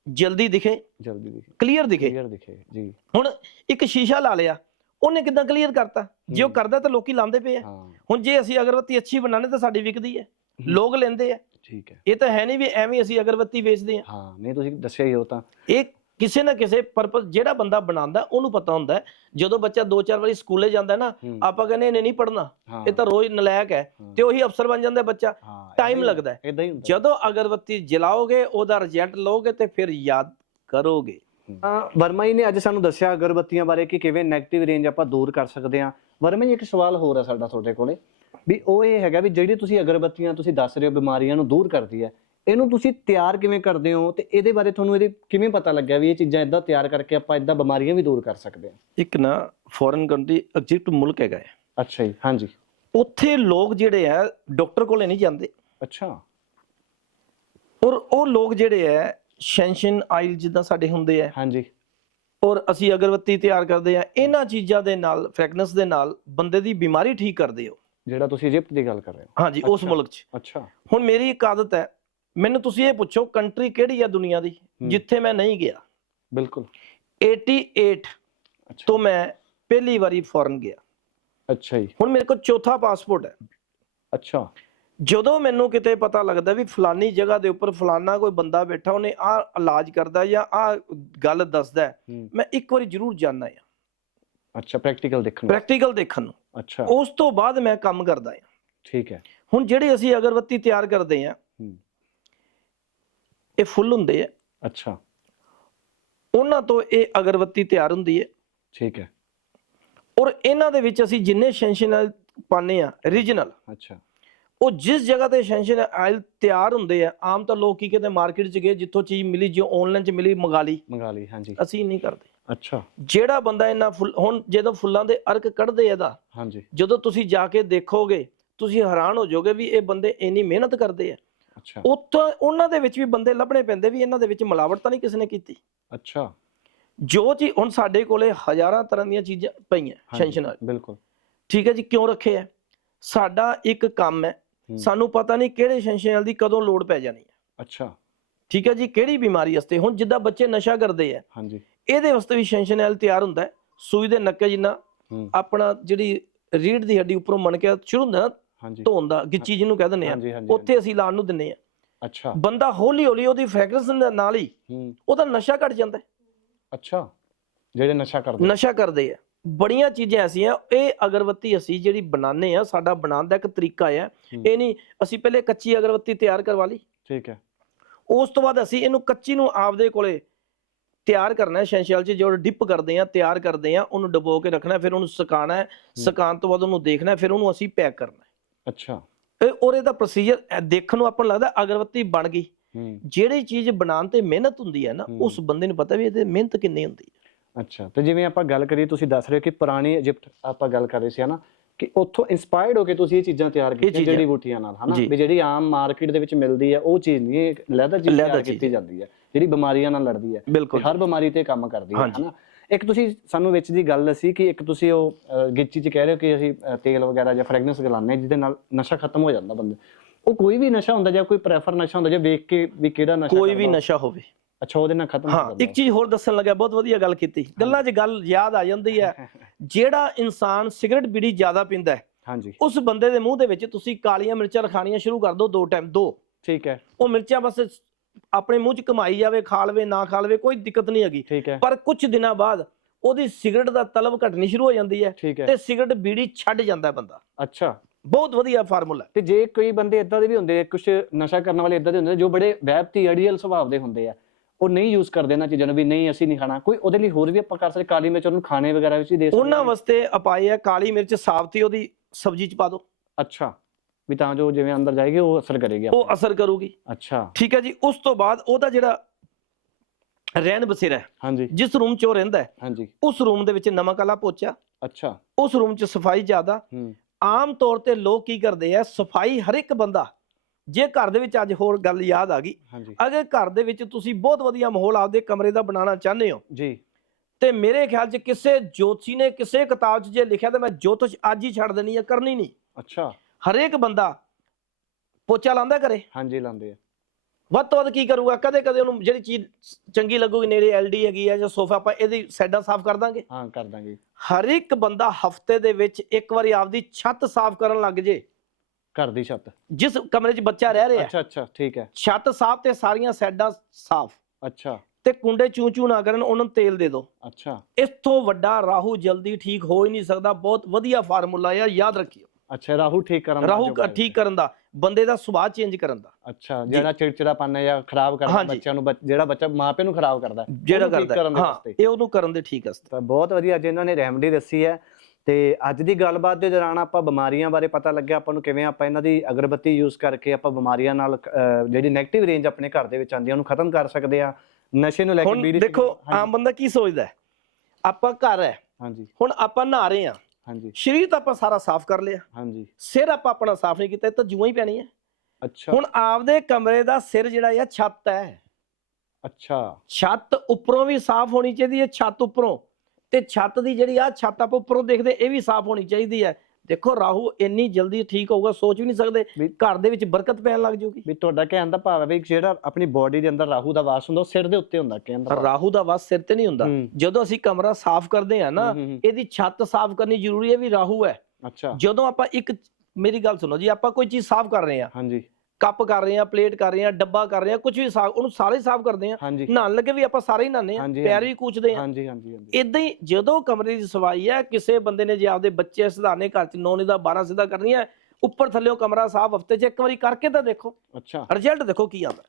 ਜਲਦੀ ਦਿਖੇ। ਜਲਦੀ ਦਿਖੇ। ਕਲੀਅਰ ਦਿਖੇ। ਕਲੀਅਰ ਦਿਖੇ ਜੀ। ਹੁਣ ਇੱਕ ਸ਼ੀਸ਼ਾ ਲਾ ਲਿਆ ਉਹਨੇ ਕਿਦਾਂ ਕਲੀਅਰ ਕਰਤਾ? ਜੇ ਉਹ ਹੂੰ। ਕਰਦਾ ਤਾਂ ਲੋਕੀ ਲਾਉਂਦੇ ਪਏ ਆ। ਹਾਂ। ਹੁਣ ਜੇ ਅਸੀਂ ਅਗਰਬੱਤੀ ਅੱਛੀ ਬਣਾਣੇ ਤਾਂ ਸਾਡੀ ਵਿਕਦੀ ਹੈ। ਲੋਕ ਲੈਂਦੇ ਆ। ਠੀਕ ਹੈ। ਇਹ ਤਾਂ ਹੈ ਨਹੀਂ ਵੀ ਐਵੇਂ ਅਸੀਂ ਅਗਰਬੱਤੀ ਵੇਚਦੇ ਆ ਹਾਂ ਨਹੀਂ ਤੁਸੀਂ ਦੱਸਿਆ ਹੀ ਉਹ ਤਾਂ। ਇਹ ਕਿਸੇ ਨਾ ਕਿਸੇ ਪਰਪਸ ਜਿਹੜਾ ਬੰਦਾ ਬਣਾਉਂਦਾ ਉਹਨੂੰ ਪਤਾ ਹੁੰਦਾ ਹੈ। ਜਦੋਂ ਬੱਚਾ ਦੋ ਚਾਰ ਵਾਰੀ ਸਕੂਲੇ ਜਾਂਦਾ ਨਾ ਹੂੰ, ਆਪਾਂ ਕਹਿੰਦੇ ਇਹਨੇ ਨਹੀਂ ਪੜਨਾ ਹਾਂ। ਇਹ ਤਾਂ ਰੋਜ਼ ਨਲਾਇਕ ਹੈ ਹਾਂ, ਤੇ ਉਹੀ ਅਫਸਰ ਬਣ ਜਾਂਦਾ ਬੱਚਾ। ਹਾਂ ਟਾਈਮ ਲੱਗਦਾ ਹੈ। ਹੀ ਜਦੋਂ ਅਗਰਬੱਤੀ ਜਲਾਓਗੇ ਉਹਦਾ ਰਿਜ਼ਲਟ ਲਓਗੇ ਤੇ ਫਿਰ ਯਾਦ ਕਰੋਗੇ। ਵਰਮਾ ਜੀ ਨੇ ਅੱਜ ਸਾਨੂੰ ਦੱਸਿਆ ਅਗਰਬੱਤੀਆਂ ਬਾਰੇ ਕਿ ਕਿਵੇਂ 네ਗੇਟਿਵ ਰੇਂਜ ਆਪਾਂ ਦੂਰ ਕਰ ਸਕਦੇ ਹਾਂ। ਵਰਮਾ ਜੀ ਇੱਕ ਸਵਾਲ ਹੋਰ ਹੈ ਸਾਡਾ ਤੁਹਾਡੇ ਕੋਲੇ ਵੀ ਉਹ ਇਹ ਹੈਗਾ ਵੀ ਜਿਹੜੀ ਤੁਸੀਂ ਅਗਰਬੱਤੀਆਂ ਤੁਸੀਂ ਦੱਸ ਰਹੇ ਹੋ ਬਿਮਾਰੀਆਂ ਨੂੰ ਦੂਰ ਕਰਦੀ ਹੈ ਇਹਨੂੰ ਤੁਸੀਂ ਤਿਆਰ ਕਿਵੇਂ ਕਰਦੇ ਹੋ ਤੇ ਇਹਦੇ ਬਾਰੇ ਤੁਹਾਨੂੰ ਇਹਦੇ ਕਿਵੇਂ ਪਤਾ ਲੱਗਿਆ ਵੀ ਇਹ ਚੀਜ਼ਾਂ ਇਦਾਂ ਤਿਆਰ ਕਰਕੇ ਆਪਾਂ ਇਦਾਂ ਬਿਮਾਰੀਆਂ ਵੀ ਦੂਰ ਕਰ ਸਕਦੇ ਹਾਂ? ਇੱਕ ਨਾ ਫੋਰਨ ਕੰਟਰੀ ਐਗਜ਼ਿਟ ਮੁਲਕ ਹੈਗਾ ਹੈ ਅੱਛਾ ਜੀ ਹਾਂਜੀ। ਉੱਥੇ ਲੋਕ ਜਿਹੜੇ ਆ ਡਾਕਟਰ ਕੋਲੇ ਨਹੀਂ ਜਾਂਦੇ। ਅੱਛਾ। ਔਰ ਉਹ ਲੋਕ ਜਿਹੜੇ ਆ ਸ਼ੈਂਸ਼ਨ ਆਇਲ ਜਿੱਦਾਂ ਸਾਡੇ ਹੁੰਦੇ ਆ ਹਾਂਜੀ। ਔਰ ਅਸੀਂ ਅਗਰਬੱਤੀ ਤਿਆਰ ਕਰਦੇ ਆ ਇਹਨਾਂ ਚੀਜ਼ਾਂ ਦੇ ਨਾਲ ਫ੍ਰੈਗਨੈਂਸ ਦੇ ਨਾਲ ਬੰਦੇ ਦੀ ਬਿਮਾਰੀ ਠੀਕ ਕਰਦੇ ਹੋ। ਜਿਹੜਾ ਤੁਸੀਂ ਇਜਿਪਟ ਦੀ ਗੱਲ ਕਰ ਰਹੇ ਹੋ? ਹਾਂਜੀ ਉਸ। ਮੁਲਕ 'ਚ। ਅੱਛਾ। ਹੁਣ ਮੇਰੀ ਇੱਕ ਆਦਤ ਹੈ ਮੈਨੂੰ ਤੁਸੀਂ ਇਹ ਪੁੱਛੋ ਕੰਟਰੀ ਕਿਹੜੀ ਆ ਦੁਨੀਆ ਦੀ ਹੂੰ, ਜਿੱਥੇ ਮੈਂ ਨਹੀਂ ਗਿਆ? ਬਿਲਕੁਲ। 88 ਅੱਛਾ। ਤੋਂ ਮੈਂ ਪਹਿਲੀ ਵਾਰੀ ਫੋਰਨ ਗਿਆ। ਅੱਛਾ ਜੀ। ਹੁਣ ਮੇਰੇ ਕੋਲ ਚੌਥਾ ਪਾਸਪੋਰਟ ਹੈ। ਅੱਛਾ। ਜਦੋਂ ਮੈਨੂੰ ਕਿਤੇ ਪਤਾ ਲੱਗਦਾ ਵੀ ਫਲਾਨੀ ਜਗ੍ਹਾ ਦੇ ਉੱਪਰ ਫਲਾਨਾ ਕੋਈ ਬੰਦਾ ਬੈਠਾ ਉਹਨੇ ਆ ਇਲਾਜ ਕਰਦਾ ਜਾਂ ਆ ਗੱਲ ਦੱਸਦਾ ਮੈਂ ਇੱਕ ਵਾਰੀ ਜ਼ਰੂਰ ਜਾਣਨਾ ਹੈ ਅੱਛਾ ਪ੍ਰੈਕਟੀਕਲ ਦੇਖਣ ਨੂੰ। ਪ੍ਰੈਕਟੀਕਲ ਦੇਖਣ ਨੂੰ। ਅੱਛਾ। ਉਸ ਤੋਂ ਬਾਅਦ ਮੈਂ ਕੰਮ ਕਰਦਾ ਹਾਂ ਠੀਕ ਹੈ। ਹੁਣ ਜਿਹੜੇ ਅਸੀਂ ਅਗਰਬੱਤੀ ਤਿਆਰ ਕਰਦੇ ਹੂੰ, ਇਹ ਫੁੱਲ ਹੁੰਦੇ ਆ। ਅੱਛਾ। ਉਹਨਾਂ ਤੋਂ ਇਹ ਅਗਰਬੱਤੀ ਤਿਆਰ ਹੁੰਦੀ ਹੈ ਠੀਕ ਹੈ। ਔਰ ਇਹਨਾਂ ਦੇ ਵਿੱਚ ਅਸੀਂ ਜਿੰਨੇ ਸ਼ੈਂਸ਼ਨ ਆਇਲ ਪਾਉਂਦੇ ਆ ਰੀਜਨਲ ਅੱਛਾ। ਉਹ ਜਿਸ ਜਗ੍ਹਾ ਤੇ ਸ਼ੈਂਸ਼ਨ ਆਇਲ ਤਿਆਰ ਹੁੰਦੇ ਆ ਆਮ ਤਾਂ ਲੋਕ ਕੀ ਕਹਿੰਦੇ ਮਾਰਕੀਟ 'ਚ ਗਏ ਜਿੱਥੋਂ ਚੀਜ਼ ਮਿਲੀ ਜੋ ਆਨਲਾਈਨ 'ਚ ਮਿਲੀ ਮੰਗਾ ਲਈ। ਮੰਗਾ ਲਈ ਹਾਂਜੀ। ਅਸੀਂ ਨਹੀਂ ਕਰਦੇ। ਅੱਛਾ। ਜਿਹੜਾ ਬੰਦਾ ਇਹਨਾਂ ਫੁੱਲ ਹੁਣ ਜਦੋਂ ਫੁੱਲਾਂ ਦੇ ਅਰਕ ਕੱਢਦੇ ਆ ਇਹਦਾ ਹਾਂਜੀ। ਜਦੋਂ ਤੁਸੀਂ ਜਾ ਕੇ ਦੇਖੋਗੇ ਤੁਸੀਂ ਹੈਰਾਨ ਹੋ ਜਾਓਗੇ ਵੀ ਇਹ ਬੰਦੇ ਇੰਨੀ ਮਿਹਨਤ ਕਰਦੇ ਆ। ਅੱਛਾ। ਉੱਥੋਂ ਉਹਨਾਂ ਦੇ ਵਿੱਚ ਵੀ ਬੰਦੇ ਲੱਭਣੇ ਪੈਂਦੇ ਵੀ ਇਹਨਾਂ ਦੇ ਵਿੱਚ ਮਿਲਾਵਟ ਤਾਂ ਨਹੀਂ ਕਿਸੇ ਨੇ ਕੀਤੀ। ਅੱਛਾ। ਜੋ ਚੀਜ਼ ਹੁਣ ਸਾਡੇ ਕੋਲੇ ਹਜ਼ਾਰਾਂ ਤਰ੍ਹਾਂ ਦੀਆਂ ਚੀਜ਼ਾਂ ਪਈਆਂ ਸ਼ੈਂਸ਼ਨ ਬਿਲਕੁਲ। ਠੀਕ ਹੈ ਜੀ ਕਿਉਂ ਰੱਖੇ ਆ? ਸਾਡਾ ਇੱਕ ਕੰਮ ਹੂੰ, ਸਾਨੂੰ ਪਤਾ ਨਹੀਂ ਕਿਹੜੇ ਸ਼ੈਂਸ਼ਨ ਆਇਲ ਦੀ ਕਦੋਂ ਲੋੜ ਪੈ ਜਾਣੀ ਹੈ। ਅੱਛਾ। ਠੀਕ ਹੈ ਜੀ ਕਿਹੜੀ ਬਿਮਾਰੀ ਵਾਸਤੇ? ਹੁਣ ਜਿੱਦਾਂ ਬੱਚੇ ਨਸ਼ਾ ਕਰਦੇ ਆ ਹਾਂਜੀ। ਇਹਦੇ ਵਾਸਤੇ ਵੀ ਸ਼ੈਂਸ਼ਨ ਆਇਲ ਤਿਆਰ ਹੁੰਦਾ ਹੈ। ਸੂਈ ਦੇ ਨੱਕੇ ਜਿੰਨਾ ਆਪਣਾ ਜਿਹੜੀ ਰੀੜ ਦੀ ਹੱਡੀ ਉੱਪਰੋਂ ਮਣ ਕੇ ਸ਼ੁਰੂ ਹੁੰਦਾ ਨਾ ਧੋਣ ਦਾ ਗਿੱਚੀ ਜਿਹਨੂੰ ਕਹਿ ਦਿੰਦੇ ਆ। ਉੱਥੇ ਅਸੀਂ ਲਾਉਣ ਨੂੰ ਦਿੰਨੇ ਆ। ਅੱਛਾ। ਬੰਦਾ ਹੌਲੀ ਹੌਲੀ ਉਹਦੀ ਫ੍ਰੈਗਰੈਂਸ ਦੇ ਨਾਲ ਹੀ ਉਹਦਾ ਨਸ਼ਾ ਘਟ ਜਾਂਦਾ। ਅੱਛਾ। ਜਿਹੜੇ ਨਸ਼ਾ ਕਰਦੇ ਨਸ਼ਾ ਕਰਦੇ ਆ। ਬੜੀਆਂ ਚੀਜ਼ਾਂ ਐਸੀਆਂ ਇਹ ਅਗਰਬੱਤੀ ਅਸੀਂ ਜਿਹੜੀ ਬਣਾਉਂਦੇ ਆ ਸਾਡਾ ਬਣਾਉਣ ਦਾ ਇੱਕ ਤਰੀਕਾ ਹੂੰ। ਇਹ ਨਹੀਂ ਅਸੀਂ ਪਹਿਲੇ ਕੱਚੀ ਅਗਰਬੱਤੀ ਤਿਆਰ ਕਰਵਾ ਲਈ। ਠੀਕ ਹੈ। ਉਸ ਤੋਂ ਬਾਅਦ ਅਸੀਂ ਇਹਨੂੰ ਕੱਚੀ ਨੂੰ ਆਪਦੇ ਕੋਲੇ ਤਿਆਰ ਕਰਨਾ ਹੈ ਸ਼ੈਂਸ਼ਲ ਚ ਜੋ ਡਿਪ ਕਰਦੇ ਆ ਤਿਆਰ ਕਰਦੇ ਆ ਉਹਨੂੰ ਡਬੋ ਕੇ ਰੱਖਣਾ ਫਿਰ ਉਹਨੂੰ ਸੁਕਾਉਣਾ ਹੈ ਸੁਕਾਉਣ ਤੋਂ ਬਾਅਦ ਉਹਨੂੰ ਦੇਖਣਾ ਫਿਰ ਉਹਨੂੰ ਅਸੀਂ ਪੈਕ ਕਰਨਾ ਅੱਛਾ। ਇਹ ਔਰ ਇਹਦਾ ਪ੍ਰੋਸੀਜਰ ਦੇਖਣ ਨੂੰ ਆਪਾਂ ਲੱਗਦਾ ਅਗਰਬੱਤੀ ਬਣ ਗਈ। ਜਿਹੜੀ ਚੀਜ਼ ਬਣਾਉਣ ਤੇ ਮਿਹਨਤ ਹੁੰਦੀ ਹੈ ਨਾ। ਉਸ ਬੰਦੇ ਨੂੰ ਪਤਾ ਵੀ ਇਹਦੇ ਮਿਹਨਤ ਕਿੰਨੀ ਹੁੰਦੀ ਹੈ। ਅੱਛਾ ਤੇ ਜਿਵੇਂ ਆਪਾਂ ਗੱਲ ਕਰੀਏ ਤੁਸੀਂ ਦੱਸ ਰਹੇ ਹੋ ਕਿ ਪੁਰਾਣੀ ਇਜਿਪਟ ਆਪਾਂ ਗੱਲ ਕਰ ਰਹੇ ਸੀ ਹਨਾ ਕਿ ਉੱਥੋਂ ਇਨਸਪਾਇਰਡ ਹੋ ਕੇ ਤੁਸੀਂ ਇਹ ਚੀਜ਼ਾਂ ਤਿਆਰ ਕੀਤੀਆਂ। ਜੜੀ ਬੂਟੀਆਂ ਨਾਲ ਹਨਾ। ਵੀ ਜਿਹੜੀ ਆਮ ਮਾਰਕੀਟ ਦੇ ਵਿੱਚ ਮਿਲਦੀ ਹੈ ਉਹ ਚੀਜ਼ ਨਹੀਂ ਇਹ ਲੈਦਰ ਚੀਜ਼ ਤਿਆਰ। ਕੀਤੀ ਜਾਂਦੀ ਹੈ ਜਿਹੜੀ ਬਿਮਾਰੀਆਂ ਨਾਲ ਲੜਦੀ ਹੈ ਹਰ ਬਿਮਾਰੀ ਤੇ ਕੰਮ ਕਰਦੀ ਹੈ। ਹਨਾ ਇੱਕ ਤੁਸੀਂ ਸਾਨੂੰ ਵਿੱਚ ਦੀ ਗੱਲ ਦੱਸੀ ਕਿ ਇੱਕ ਤੁਸੀਂ ਉਹ ਗਿੱਚੀ ਚ ਕਹਿ ਰਹੇ ਹੋ ਕਿ ਅਸੀਂ ਤੇਲ ਵਗੈਰਾ ਜਾਂ ਫ੍ਰੈਗਨੈਂਸ ਗਲਾਉਂਦੇ ਜਿਹਦੇ ਨਾਲ ਨਸ਼ਾ ਖਤਮ ਹੋ ਜਾਂਦਾ ਬੰਦੇ ਉਹ ਕੋਈ ਵੀ ਨਸ਼ਾ ਹੁੰਦਾ ਜਾਂ ਕੋਈ ਪ੍ਰੈਫਰ ਨਸ਼ਾ ਹੁੰਦਾ ਜਾਂ ਵੇਖ ਕੇ ਵੀ ਕਿਹੜਾ ਨਸ਼ਾ ਕੋਈ ਵੀ? ਨਸ਼ਾ ਹੋਵੇ ਅੱਛਾ ਉਹਦੇ ਨਾਲ ਖਤਮ ਹੋ ਇੱਕ ਚੀਜ਼ ਹੋਰ ਦੱਸਣ ਲੱਗਿਆ ਬਹੁਤ ਵਧੀਆ ਗੱਲ ਕੀਤੀ। ਗੱਲਾਂ 'ਚ ਗੱਲ ਯਾਦ ਆ ਜਾਂਦੀ ਹੈ। ਜਿਹੜਾ ਇਨਸਾਨ ਸਿਗਰਟ ਬੀੜੀ ਜ਼ਿਆਦਾ ਪੀਂਦਾ ਹੈ ਹਾਂਜੀ। ਉਸ ਬੰਦੇ ਦੇ ਮੂੰਹ ਦੇ ਵਿੱਚ ਤੁਸੀਂ ਕਾਲੀਆਂ ਮਿਰਚਾਂ ਰਖਾਣੀਆਂ ਸ਼ੁਰੂ ਕਰ ਦਿਓ ਦੋ ਟਾਈਮ ਦੋ। ਠੀਕ ਹੈ। ਉਹ ਮਿਰਚਾਂ ਬਸ ਆਪਣੇ ਮੂੰਹ 'ਚ ਕਮਾਈ ਜਾਵੇ ਖਾ ਲਵੇ ਨਾ ਖਾ ਲਵੇ ਕੋਈ ਦਿੱਕਤ ਨਹੀਂ ਹੈਗੀ। ਠੀਕ ਹੈ। ਪਰ ਕੁਝ ਦਿਨਾਂ ਬਾਅਦ ਉਹਦੀ ਸਿਗਰਟ ਦਾ ਤਲਬ ਘਟਣੀ ਸ਼ੁਰੂ ਹੋ ਜਾਂਦੀ ਹੈ ਤੇ ਸਿਗਰਟ ਬੀੜੀ ਛੱਡ ਜਾਂਦਾ ਹੈ ਬੰਦਾ। ਅੱਛਾ। ਬਹੁਤ ਵਧੀਆ ਫਾਰਮੂਲਾ। ਤੇ ਜੇ ਕੋਈ ਬੰਦੇ ਇਦਾਂ ਦੇ ਵੀ ਹੁੰਦੇ ਆ ਕੁਝ ਨਸ਼ਾ ਕਰਨ ਵਾਲੇ ਇਦਾਂ ਦੇ ਹੁੰਦੇ ਜੋ ਬੜੇ ਵੈਬਤੀ ਆਈਡੀਅਲ ਸੁਭਾਅ ਦੇ ਹੁੰਦੇ ਆ ਉਹ ਨਹੀਂ ਯੂਜ਼ ਕਰਦੇ ਇਹਨਾਂ ਚੀਜ਼ਾਂ ਨੂੰ ਵੀ ਨਹੀਂ ਅਸੀਂ ਨਹੀਂ ਖਾਣਾ। ਕੋਈ ਉਹਦੇ ਲਈ ਹੋਰ ਵੀ ਆਪਾਂ ਕਰ ਸਕਦੇ ਕਾਲੀ ਮਿਰਚ ਉਹਨੂੰ ਖਾਣੇ ਵਗੈਰਾ ਵਿੱਚ ਹੀ ਦੇ ਸਕਦੇ ਉਹਨਾਂ। ਵਾਸਤੇ ਅਪਾਏ ਹੈ ਕਾਲੀ ਮਿਰਚ ਸਾਫਤੀ ਉਹਦੀ ਸਬਜ਼ੀ 'ਚ ਪਾ ਦਿਓ ਅੱਛਾ। ਵੀ ਤਾਂ ਜੋ ਜਿਵੇਂ ਅੰਦਰ ਜਾਏਗੀ ਉਹ ਅਸਰ ਕਰੇਗੀ ਉਹ ਅਸਰ ਕਰੂਗੀ। ਅੱਛਾ। ਠੀਕ ਹੈ ਜੀ ਉਸ ਤੋਂ ਬਾਅਦ ਉਹਦਾ ਜਿਹੜਾ ਰਹਿਣ ਬਸੇਰਾ ਹਾਂਜੀ। ਜਿਸ ਰੂਮ 'ਚ ਉਹ ਰਹਿੰਦਾ ਹੈ ਹਾਂਜੀ। ਉਸ ਰੂਮ ਦੇ ਵਿੱਚ ਨਮਕ ਵਾਲਾ ਪੋਚਾ ਅੱਛਾ। ਉਸ ਰੂਮ 'ਚ ਸਫ਼ਾਈ ਜ਼ਿਆਦਾ। ਹੂੰ। ਆਮ ਤੌਰ ਤੇ ਲੋਕ ਕੀ ਕਰਦੇ ਆ ਸਫ਼ਾਈ ਹਰ ਇੱਕ ਬੰਦਾ ਜੇ ਘਰ ਦੇ ਵਿੱਚ ਅੱਜ ਹੋਰ ਗੱਲ ਯਾਦ ਆ ਗਈ ਅਗਰ ਘਰ ਦੇ ਵਿੱਚ ਤੁਸੀਂ ਬਹੁਤ ਵਧੀਆ ਮਾਹੌਲ ਆਪਦੇ ਕਮਰੇ ਦਾ ਬਣਾਉਣਾ ਚਾਹੁੰਦੇ ਹੋ ਜੀ। ਤੇ ਮੇਰੇ ਖਿਆਲ 'ਚ ਕਿਸੇ ਜੋਤਸ਼ੀ ਨੇ ਕਿਸੇ ਕਿਤਾਬ 'ਚ ਜੇ ਲਿਖਿਆ ਤਾਂ ਮੈਂ ਜੋਤਿਸ਼ ਅੱਜ ਹੀ ਛੱਡ ਦੇਣੀ ਹੈ ਕਰਨੀ ਨਹੀਂ। ਅੱਛਾ। ਹਰੇਕ ਬੰਦਾ ਪੋਚਾ ਲਾਉਂਦਾ ਘਰੇ। ਹਾਂਜੀ ਲਾਉਂਦੇ ਆ। ਵੱਧ ਤੋਂ ਵੱਧ ਕੀ ਕਰੂਗਾ? ਕਦੇ ਕਦੇ ਉਹਨੂੰ ਜਿਹੜੀ ਚੀਜ਼ ਚੰਗੀ ਲੱਗੂਗੀ ਨੇੜੇ ਐਲਡੀ ਹੈਗੀ ਆ ਜਾਂ ਸੋਫਾ ਆਪਾਂ ਇਹਦੀ ਸਾਈਡਾਂ ਸਾਫ਼ ਕਰ ਦਾਂਗੇ। ਹਾਂ ਕਰ ਦਾਂਗੇ। ਹਰ ਇੱਕ ਬੰਦਾ ਹਫ਼ਤੇ ਦੇ ਵਿੱਚ ਇੱਕ ਵਾਰੀ ਆਪਦੀ ਛੱਤ ਸਾਫ਼ ਕਰਨ ਲੱਗ ਜੇ ਘਰ ਦੀ ਛੱਤ। ਜਿਸ ਕਮਰੇ 'ਚ ਬੱਚਾ ਰਹਿ ਰਿਹਾ ਅੱਛਾ ਅੱਛਾ ਠੀਕ ਹੈ। ਛੱਤ ਸਾਫ਼ ਤੇ ਸਾਰੀਆਂ ਸਾਈਡਾਂ ਸਾਫ਼। ਅੱਛਾ। ਤੇ ਕੁੰਡੇ ਚੂੰ ਚੂੰ ਨਾ ਕਰਨ ਉਹਨਾਂ ਨੂੰ ਤੇਲ ਦੇ ਦਿਓ ਅੱਛਾ। ਇਸ ਤੋਂ ਵੱਡਾ ਰਾਹੂ ਜਲਦੀ ਠੀਕ ਹੋ ਹੀ ਨਹੀਂ ਸਕਦਾ। ਬਹੁਤ ਵਧੀਆ ਫਾਰਮੂਲਾ ਆ ਯਾਦ ਰੱਖਿਓ। ਅੱਛਾ ਰਾਹੂ ਠੀਕ ਕਰਨ ਦਾ ਰਾਹੂ ਠੀਕ ਕਰਨ ਦਾ ਬੰਦੇ ਦਾ ਸੁਭਾਅ ਚੇਂਜ ਕਰਨ ਦਾ। ਅੱਛਾ ਜਿਹੜਾ ਚਿੜਚਿੜਾਪਨ ਹੈ ਜਾਂ ਖਰਾਬ ਕਰਦਾ। ਬੱਚਿਆਂ ਨੂੰ ਜਿਹੜਾ ਬੱਚਾ ਮਾਪੇ ਨੂੰ ਖਰਾਬ ਕਰਦਾ ਜਿਹੜਾ ਕਰਦਾ ਹਾਂ। ਇਹ ਉਹਨੂੰ ਕਰਨ ਦੇ ਠੀਕ ਅਸਤ ਬਹੁਤ ਵਧੀਆ ਅੱਜ ਇਹਨਾਂ ਨੇ ਰੈਮਡੀ ਦੱਸੀ ਹੈ ਤੇ ਅੱਜ ਦੀ ਗੱਲਬਾਤ ਦੇ ਦੌਰਾਨ ਆਪਾਂ ਬਿਮਾਰੀਆਂ ਬਾਰੇ ਪਤਾ ਲੱਗਿਆ ਆਪਾਂ ਨੂੰ ਕਿਵੇਂ ਆਪਾਂ ਇਹਨਾਂ ਦੀ ਅਗਰਬੱਤੀ ਯੂਜ਼ ਕਰਕੇ ਆਪਾਂ ਬਿਮਾਰੀਆਂ ਨਾਲ ਜਿਹੜੀ 네ਗੇਟਿਵ ਰੇਂਜ ਆਪਣੇ ਘਰ ਦੇ ਵਿੱਚ ਆਉਂਦੀ ਉਹਨੂੰ ਖਤਮ ਕਰ ਸਕਦੇ ਆ ਨਸ਼ੇ ਨੂੰ ਲੈ ਕੇ ਬੀੜੀ ਦੇਖੋ ਆਮ ਬੰਦਾ ਕੀ ਸੋਚਦਾ? ਆਪਾਂ ਘਰ ਹੈ ਹਾਂਜੀ। ਹੁਣ ਆਪਾਂ ਨਹਾ ਰਹੇ ਆ ਹਾਂਜੀ। ਸਰੀਰ ਤਾਂ ਆਪਾਂ ਸਾਰਾ ਸਾਫ਼ ਕਰ ਲਿਆ। ਹਾਂਜੀ। ਸਿਰ ਆਪਾਂ ਆਪਣਾ ਸਾਫ਼ ਨਹੀਂ ਕੀਤਾ ਇਹ ਤਾਂ ਜੂਆਂ ਹੀ ਪੈਣੀ ਹੈ ਅੱਛਾ। ਹੁਣ ਆਪਦੇ ਕਮਰੇ ਦਾ ਸਿਰ ਜਿਹੜਾ ਹੈ ਛੱਤ ਹੈ। ਅੱਛਾ। ਛੱਤ ਉੱਪਰੋਂ ਵੀ ਸਾਫ਼ ਹੋਣੀ ਚਾਹੀਦੀ ਹੈ ਛੱਤ ਉੱਪਰੋਂ। ਤੇ ਛੱਤ ਦੀ ਜਿਹੜੀ ਆ ਛੱਤ ਆਪਾਂ ਉੱਪਰੋਂ ਦੇਖਦੇ ਇਹ ਵੀ ਸਾਫ਼ ਹੋਣੀ ਚਾਹੀਦੀ ਹੈ। ਦੇਖੋ ਰਾਹੂ ਇੰਨੀ ਜਲਦੀ ਠੀਕ ਹੋਊਗਾ ਸੋਚ ਵੀ ਨਹੀਂ ਸਕਦੇ ਘਰ ਦੇ ਵਿੱਚ ਬਰਕਤ ਪੈਣ ਲੱਗ ਜਾਊਗੀ ਵੀ ਤੁਹਾਡਾ ਕਹਿਣ ਦਾ ਭਾਵ ਹੈ ਵੀ ਜਿਹੜਾ ਆਪਣੀ ਬਾਡੀ ਦੇ ਅੰਦਰ ਰਾਹੂ ਦਾ ਵਾਸ ਹੁੰਦਾ ਉਹ ਸਿਰ ਦੇ ਉੱਤੇ ਹੁੰਦਾ ਕਹਿਣ ਦਾ ਰਾਹੂ ਦਾ ਵਸ ਸਿਰ ਤੇ ਨਹੀਂ ਹੁੰਦਾ। ਜਦੋਂ ਅਸੀਂ ਕਮਰਾ ਸਾਫ਼ ਕਰਦੇ ਆ ਨਾ। ਇਹਦੀ ਛੱਤ ਸਾਫ਼ ਕਰਨੀ ਜ਼ਰੂਰੀ ਹੈ ਵੀ ਰਾਹੂ ਹੈ। ਅੱਛਾ। ਜਦੋਂ ਆਪਾਂ ਇੱਕ ਮੇਰੀ ਗੱਲ ਸੁਣੋ ਜੀ ਆਪਾਂ ਕੋਈ ਚੀਜ਼ ਸਾਫ਼ ਕਰ ਰਹੇ ਆ ਹਾਂਜੀ। ਕੱਪ ਕਰ ਰਹੇ ਆ ਪਲੇਟ ਕਰ ਰਹੇ ਆ ਡੱਬਾ ਕਰ ਰਹੇ ਆ ਕੁਝ ਵੀ ਸਾਫ਼ ਉਹਨੂੰ ਸਾਰੇ ਸਾਫ਼ ਕਰਦੇ ਆ ਹਾਂਜੀ। ਨਹਾਉਣ ਲੱਗੇ ਵੀ ਆਪਾਂ ਸਾਰੇ ਹੀ ਨਹਾਉਂਦੇ ਆ ਹਾਂਜੀ, ਪੈਰ। ਵੀ ਕੂਚਦੇ ਆ ਹਾਂਜੀ ਹਾਂਜੀ ਹਾਂਜੀ। ਇਦਾਂ ਹੀ ਜਦੋਂ ਕਮਰੇ ਦੀ ਸਫ਼ਾਈ ਹੈ ਕਿਸੇ ਬੰਦੇ ਨੇ ਜੇ ਆਪਦੇ ਬੱਚੇ ਸੁਧਾਰਨੇ ਘਰ ਚ 9 ਦਾ 12 ਸਿੱਧਾ ਕਰਨੀ ਹੈ ਉੱਪਰ ਥੱਲੇੋਂ ਕਮਰਾ ਸਾਫ਼ ਹਫ਼ਤੇ 'ਚ ਇੱਕ ਵਾਰੀ ਕਰਕੇ ਤਾਂ ਦੇਖੋ। ਅੱਛਾ। ਰਿਜ਼ਲਟ ਦੇਖੋ ਕੀ ਆਉਂਦਾ।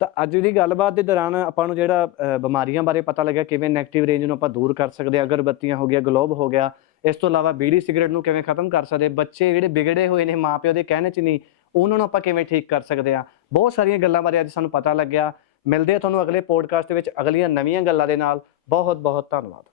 ਤਾਂ ਅੱਜ ਦੀ ਗੱਲਬਾਤ ਦੇ ਦੌਰਾਨ ਆਪਾਂ ਨੂੰ ਜਿਹੜਾ ਅ, ਬਿਮਾਰੀਆਂ ਬਾਰੇ ਪਤਾ ਲੱਗਿਆ ਕਿਵੇਂ 네ਗੇਟਿਵ ਰੇਂਜ ਨੂੰ ਆਪਾਂ ਦੂਰ ਕਰ ਸਕਦੇ ਹਾਂ ਅਗਰਬੱਤੀਆਂ ਹੋ ਗਿਆ ਗਲੋਬ ਹੋ ਗਿਆ। ਇਸ ਤੋਂ ਇਲਾਵਾ ਬੀੜੀ ਸਿਗਰਟ ਨੂੰ ਕਿਵੇਂ ਖਤਮ ਕਰ ਸਕਦੇ ਬੱਚੇ ਜਿਹੜੇ ਵਿਗੜੇ ਹੋਏ ਨੇ ਮਾਪਿਓ ਦੇ ਕਹਿਣੇ 'ਚ ਨਹੀਂ ਉਹਨਾਂ ਨੂੰ ਆਪਾਂ ਕਿਵੇਂ ਠੀਕ ਕਰ ਸਕਦੇ ਹਾਂ? ਬਹੁਤ ਸਾਰੀਆਂ ਗੱਲਾਂ ਬਾਰੇ ਅੱਜ ਸਾਨੂੰ ਪਤਾ ਲੱਗਿਆ। ਮਿਲਦੇ ਆ ਤੁਹਾਨੂੰ ਅਗਲੇ ਪੋਡਕਾਸਟ ਦੇ ਵਿੱਚ ਅਗਲੀਆਂ ਨਵੀਆਂ ਗੱਲਾਂ ਦੇ ਨਾਲ। ਬਹੁਤ ਬਹੁਤ ਧੰਨਵਾਦ।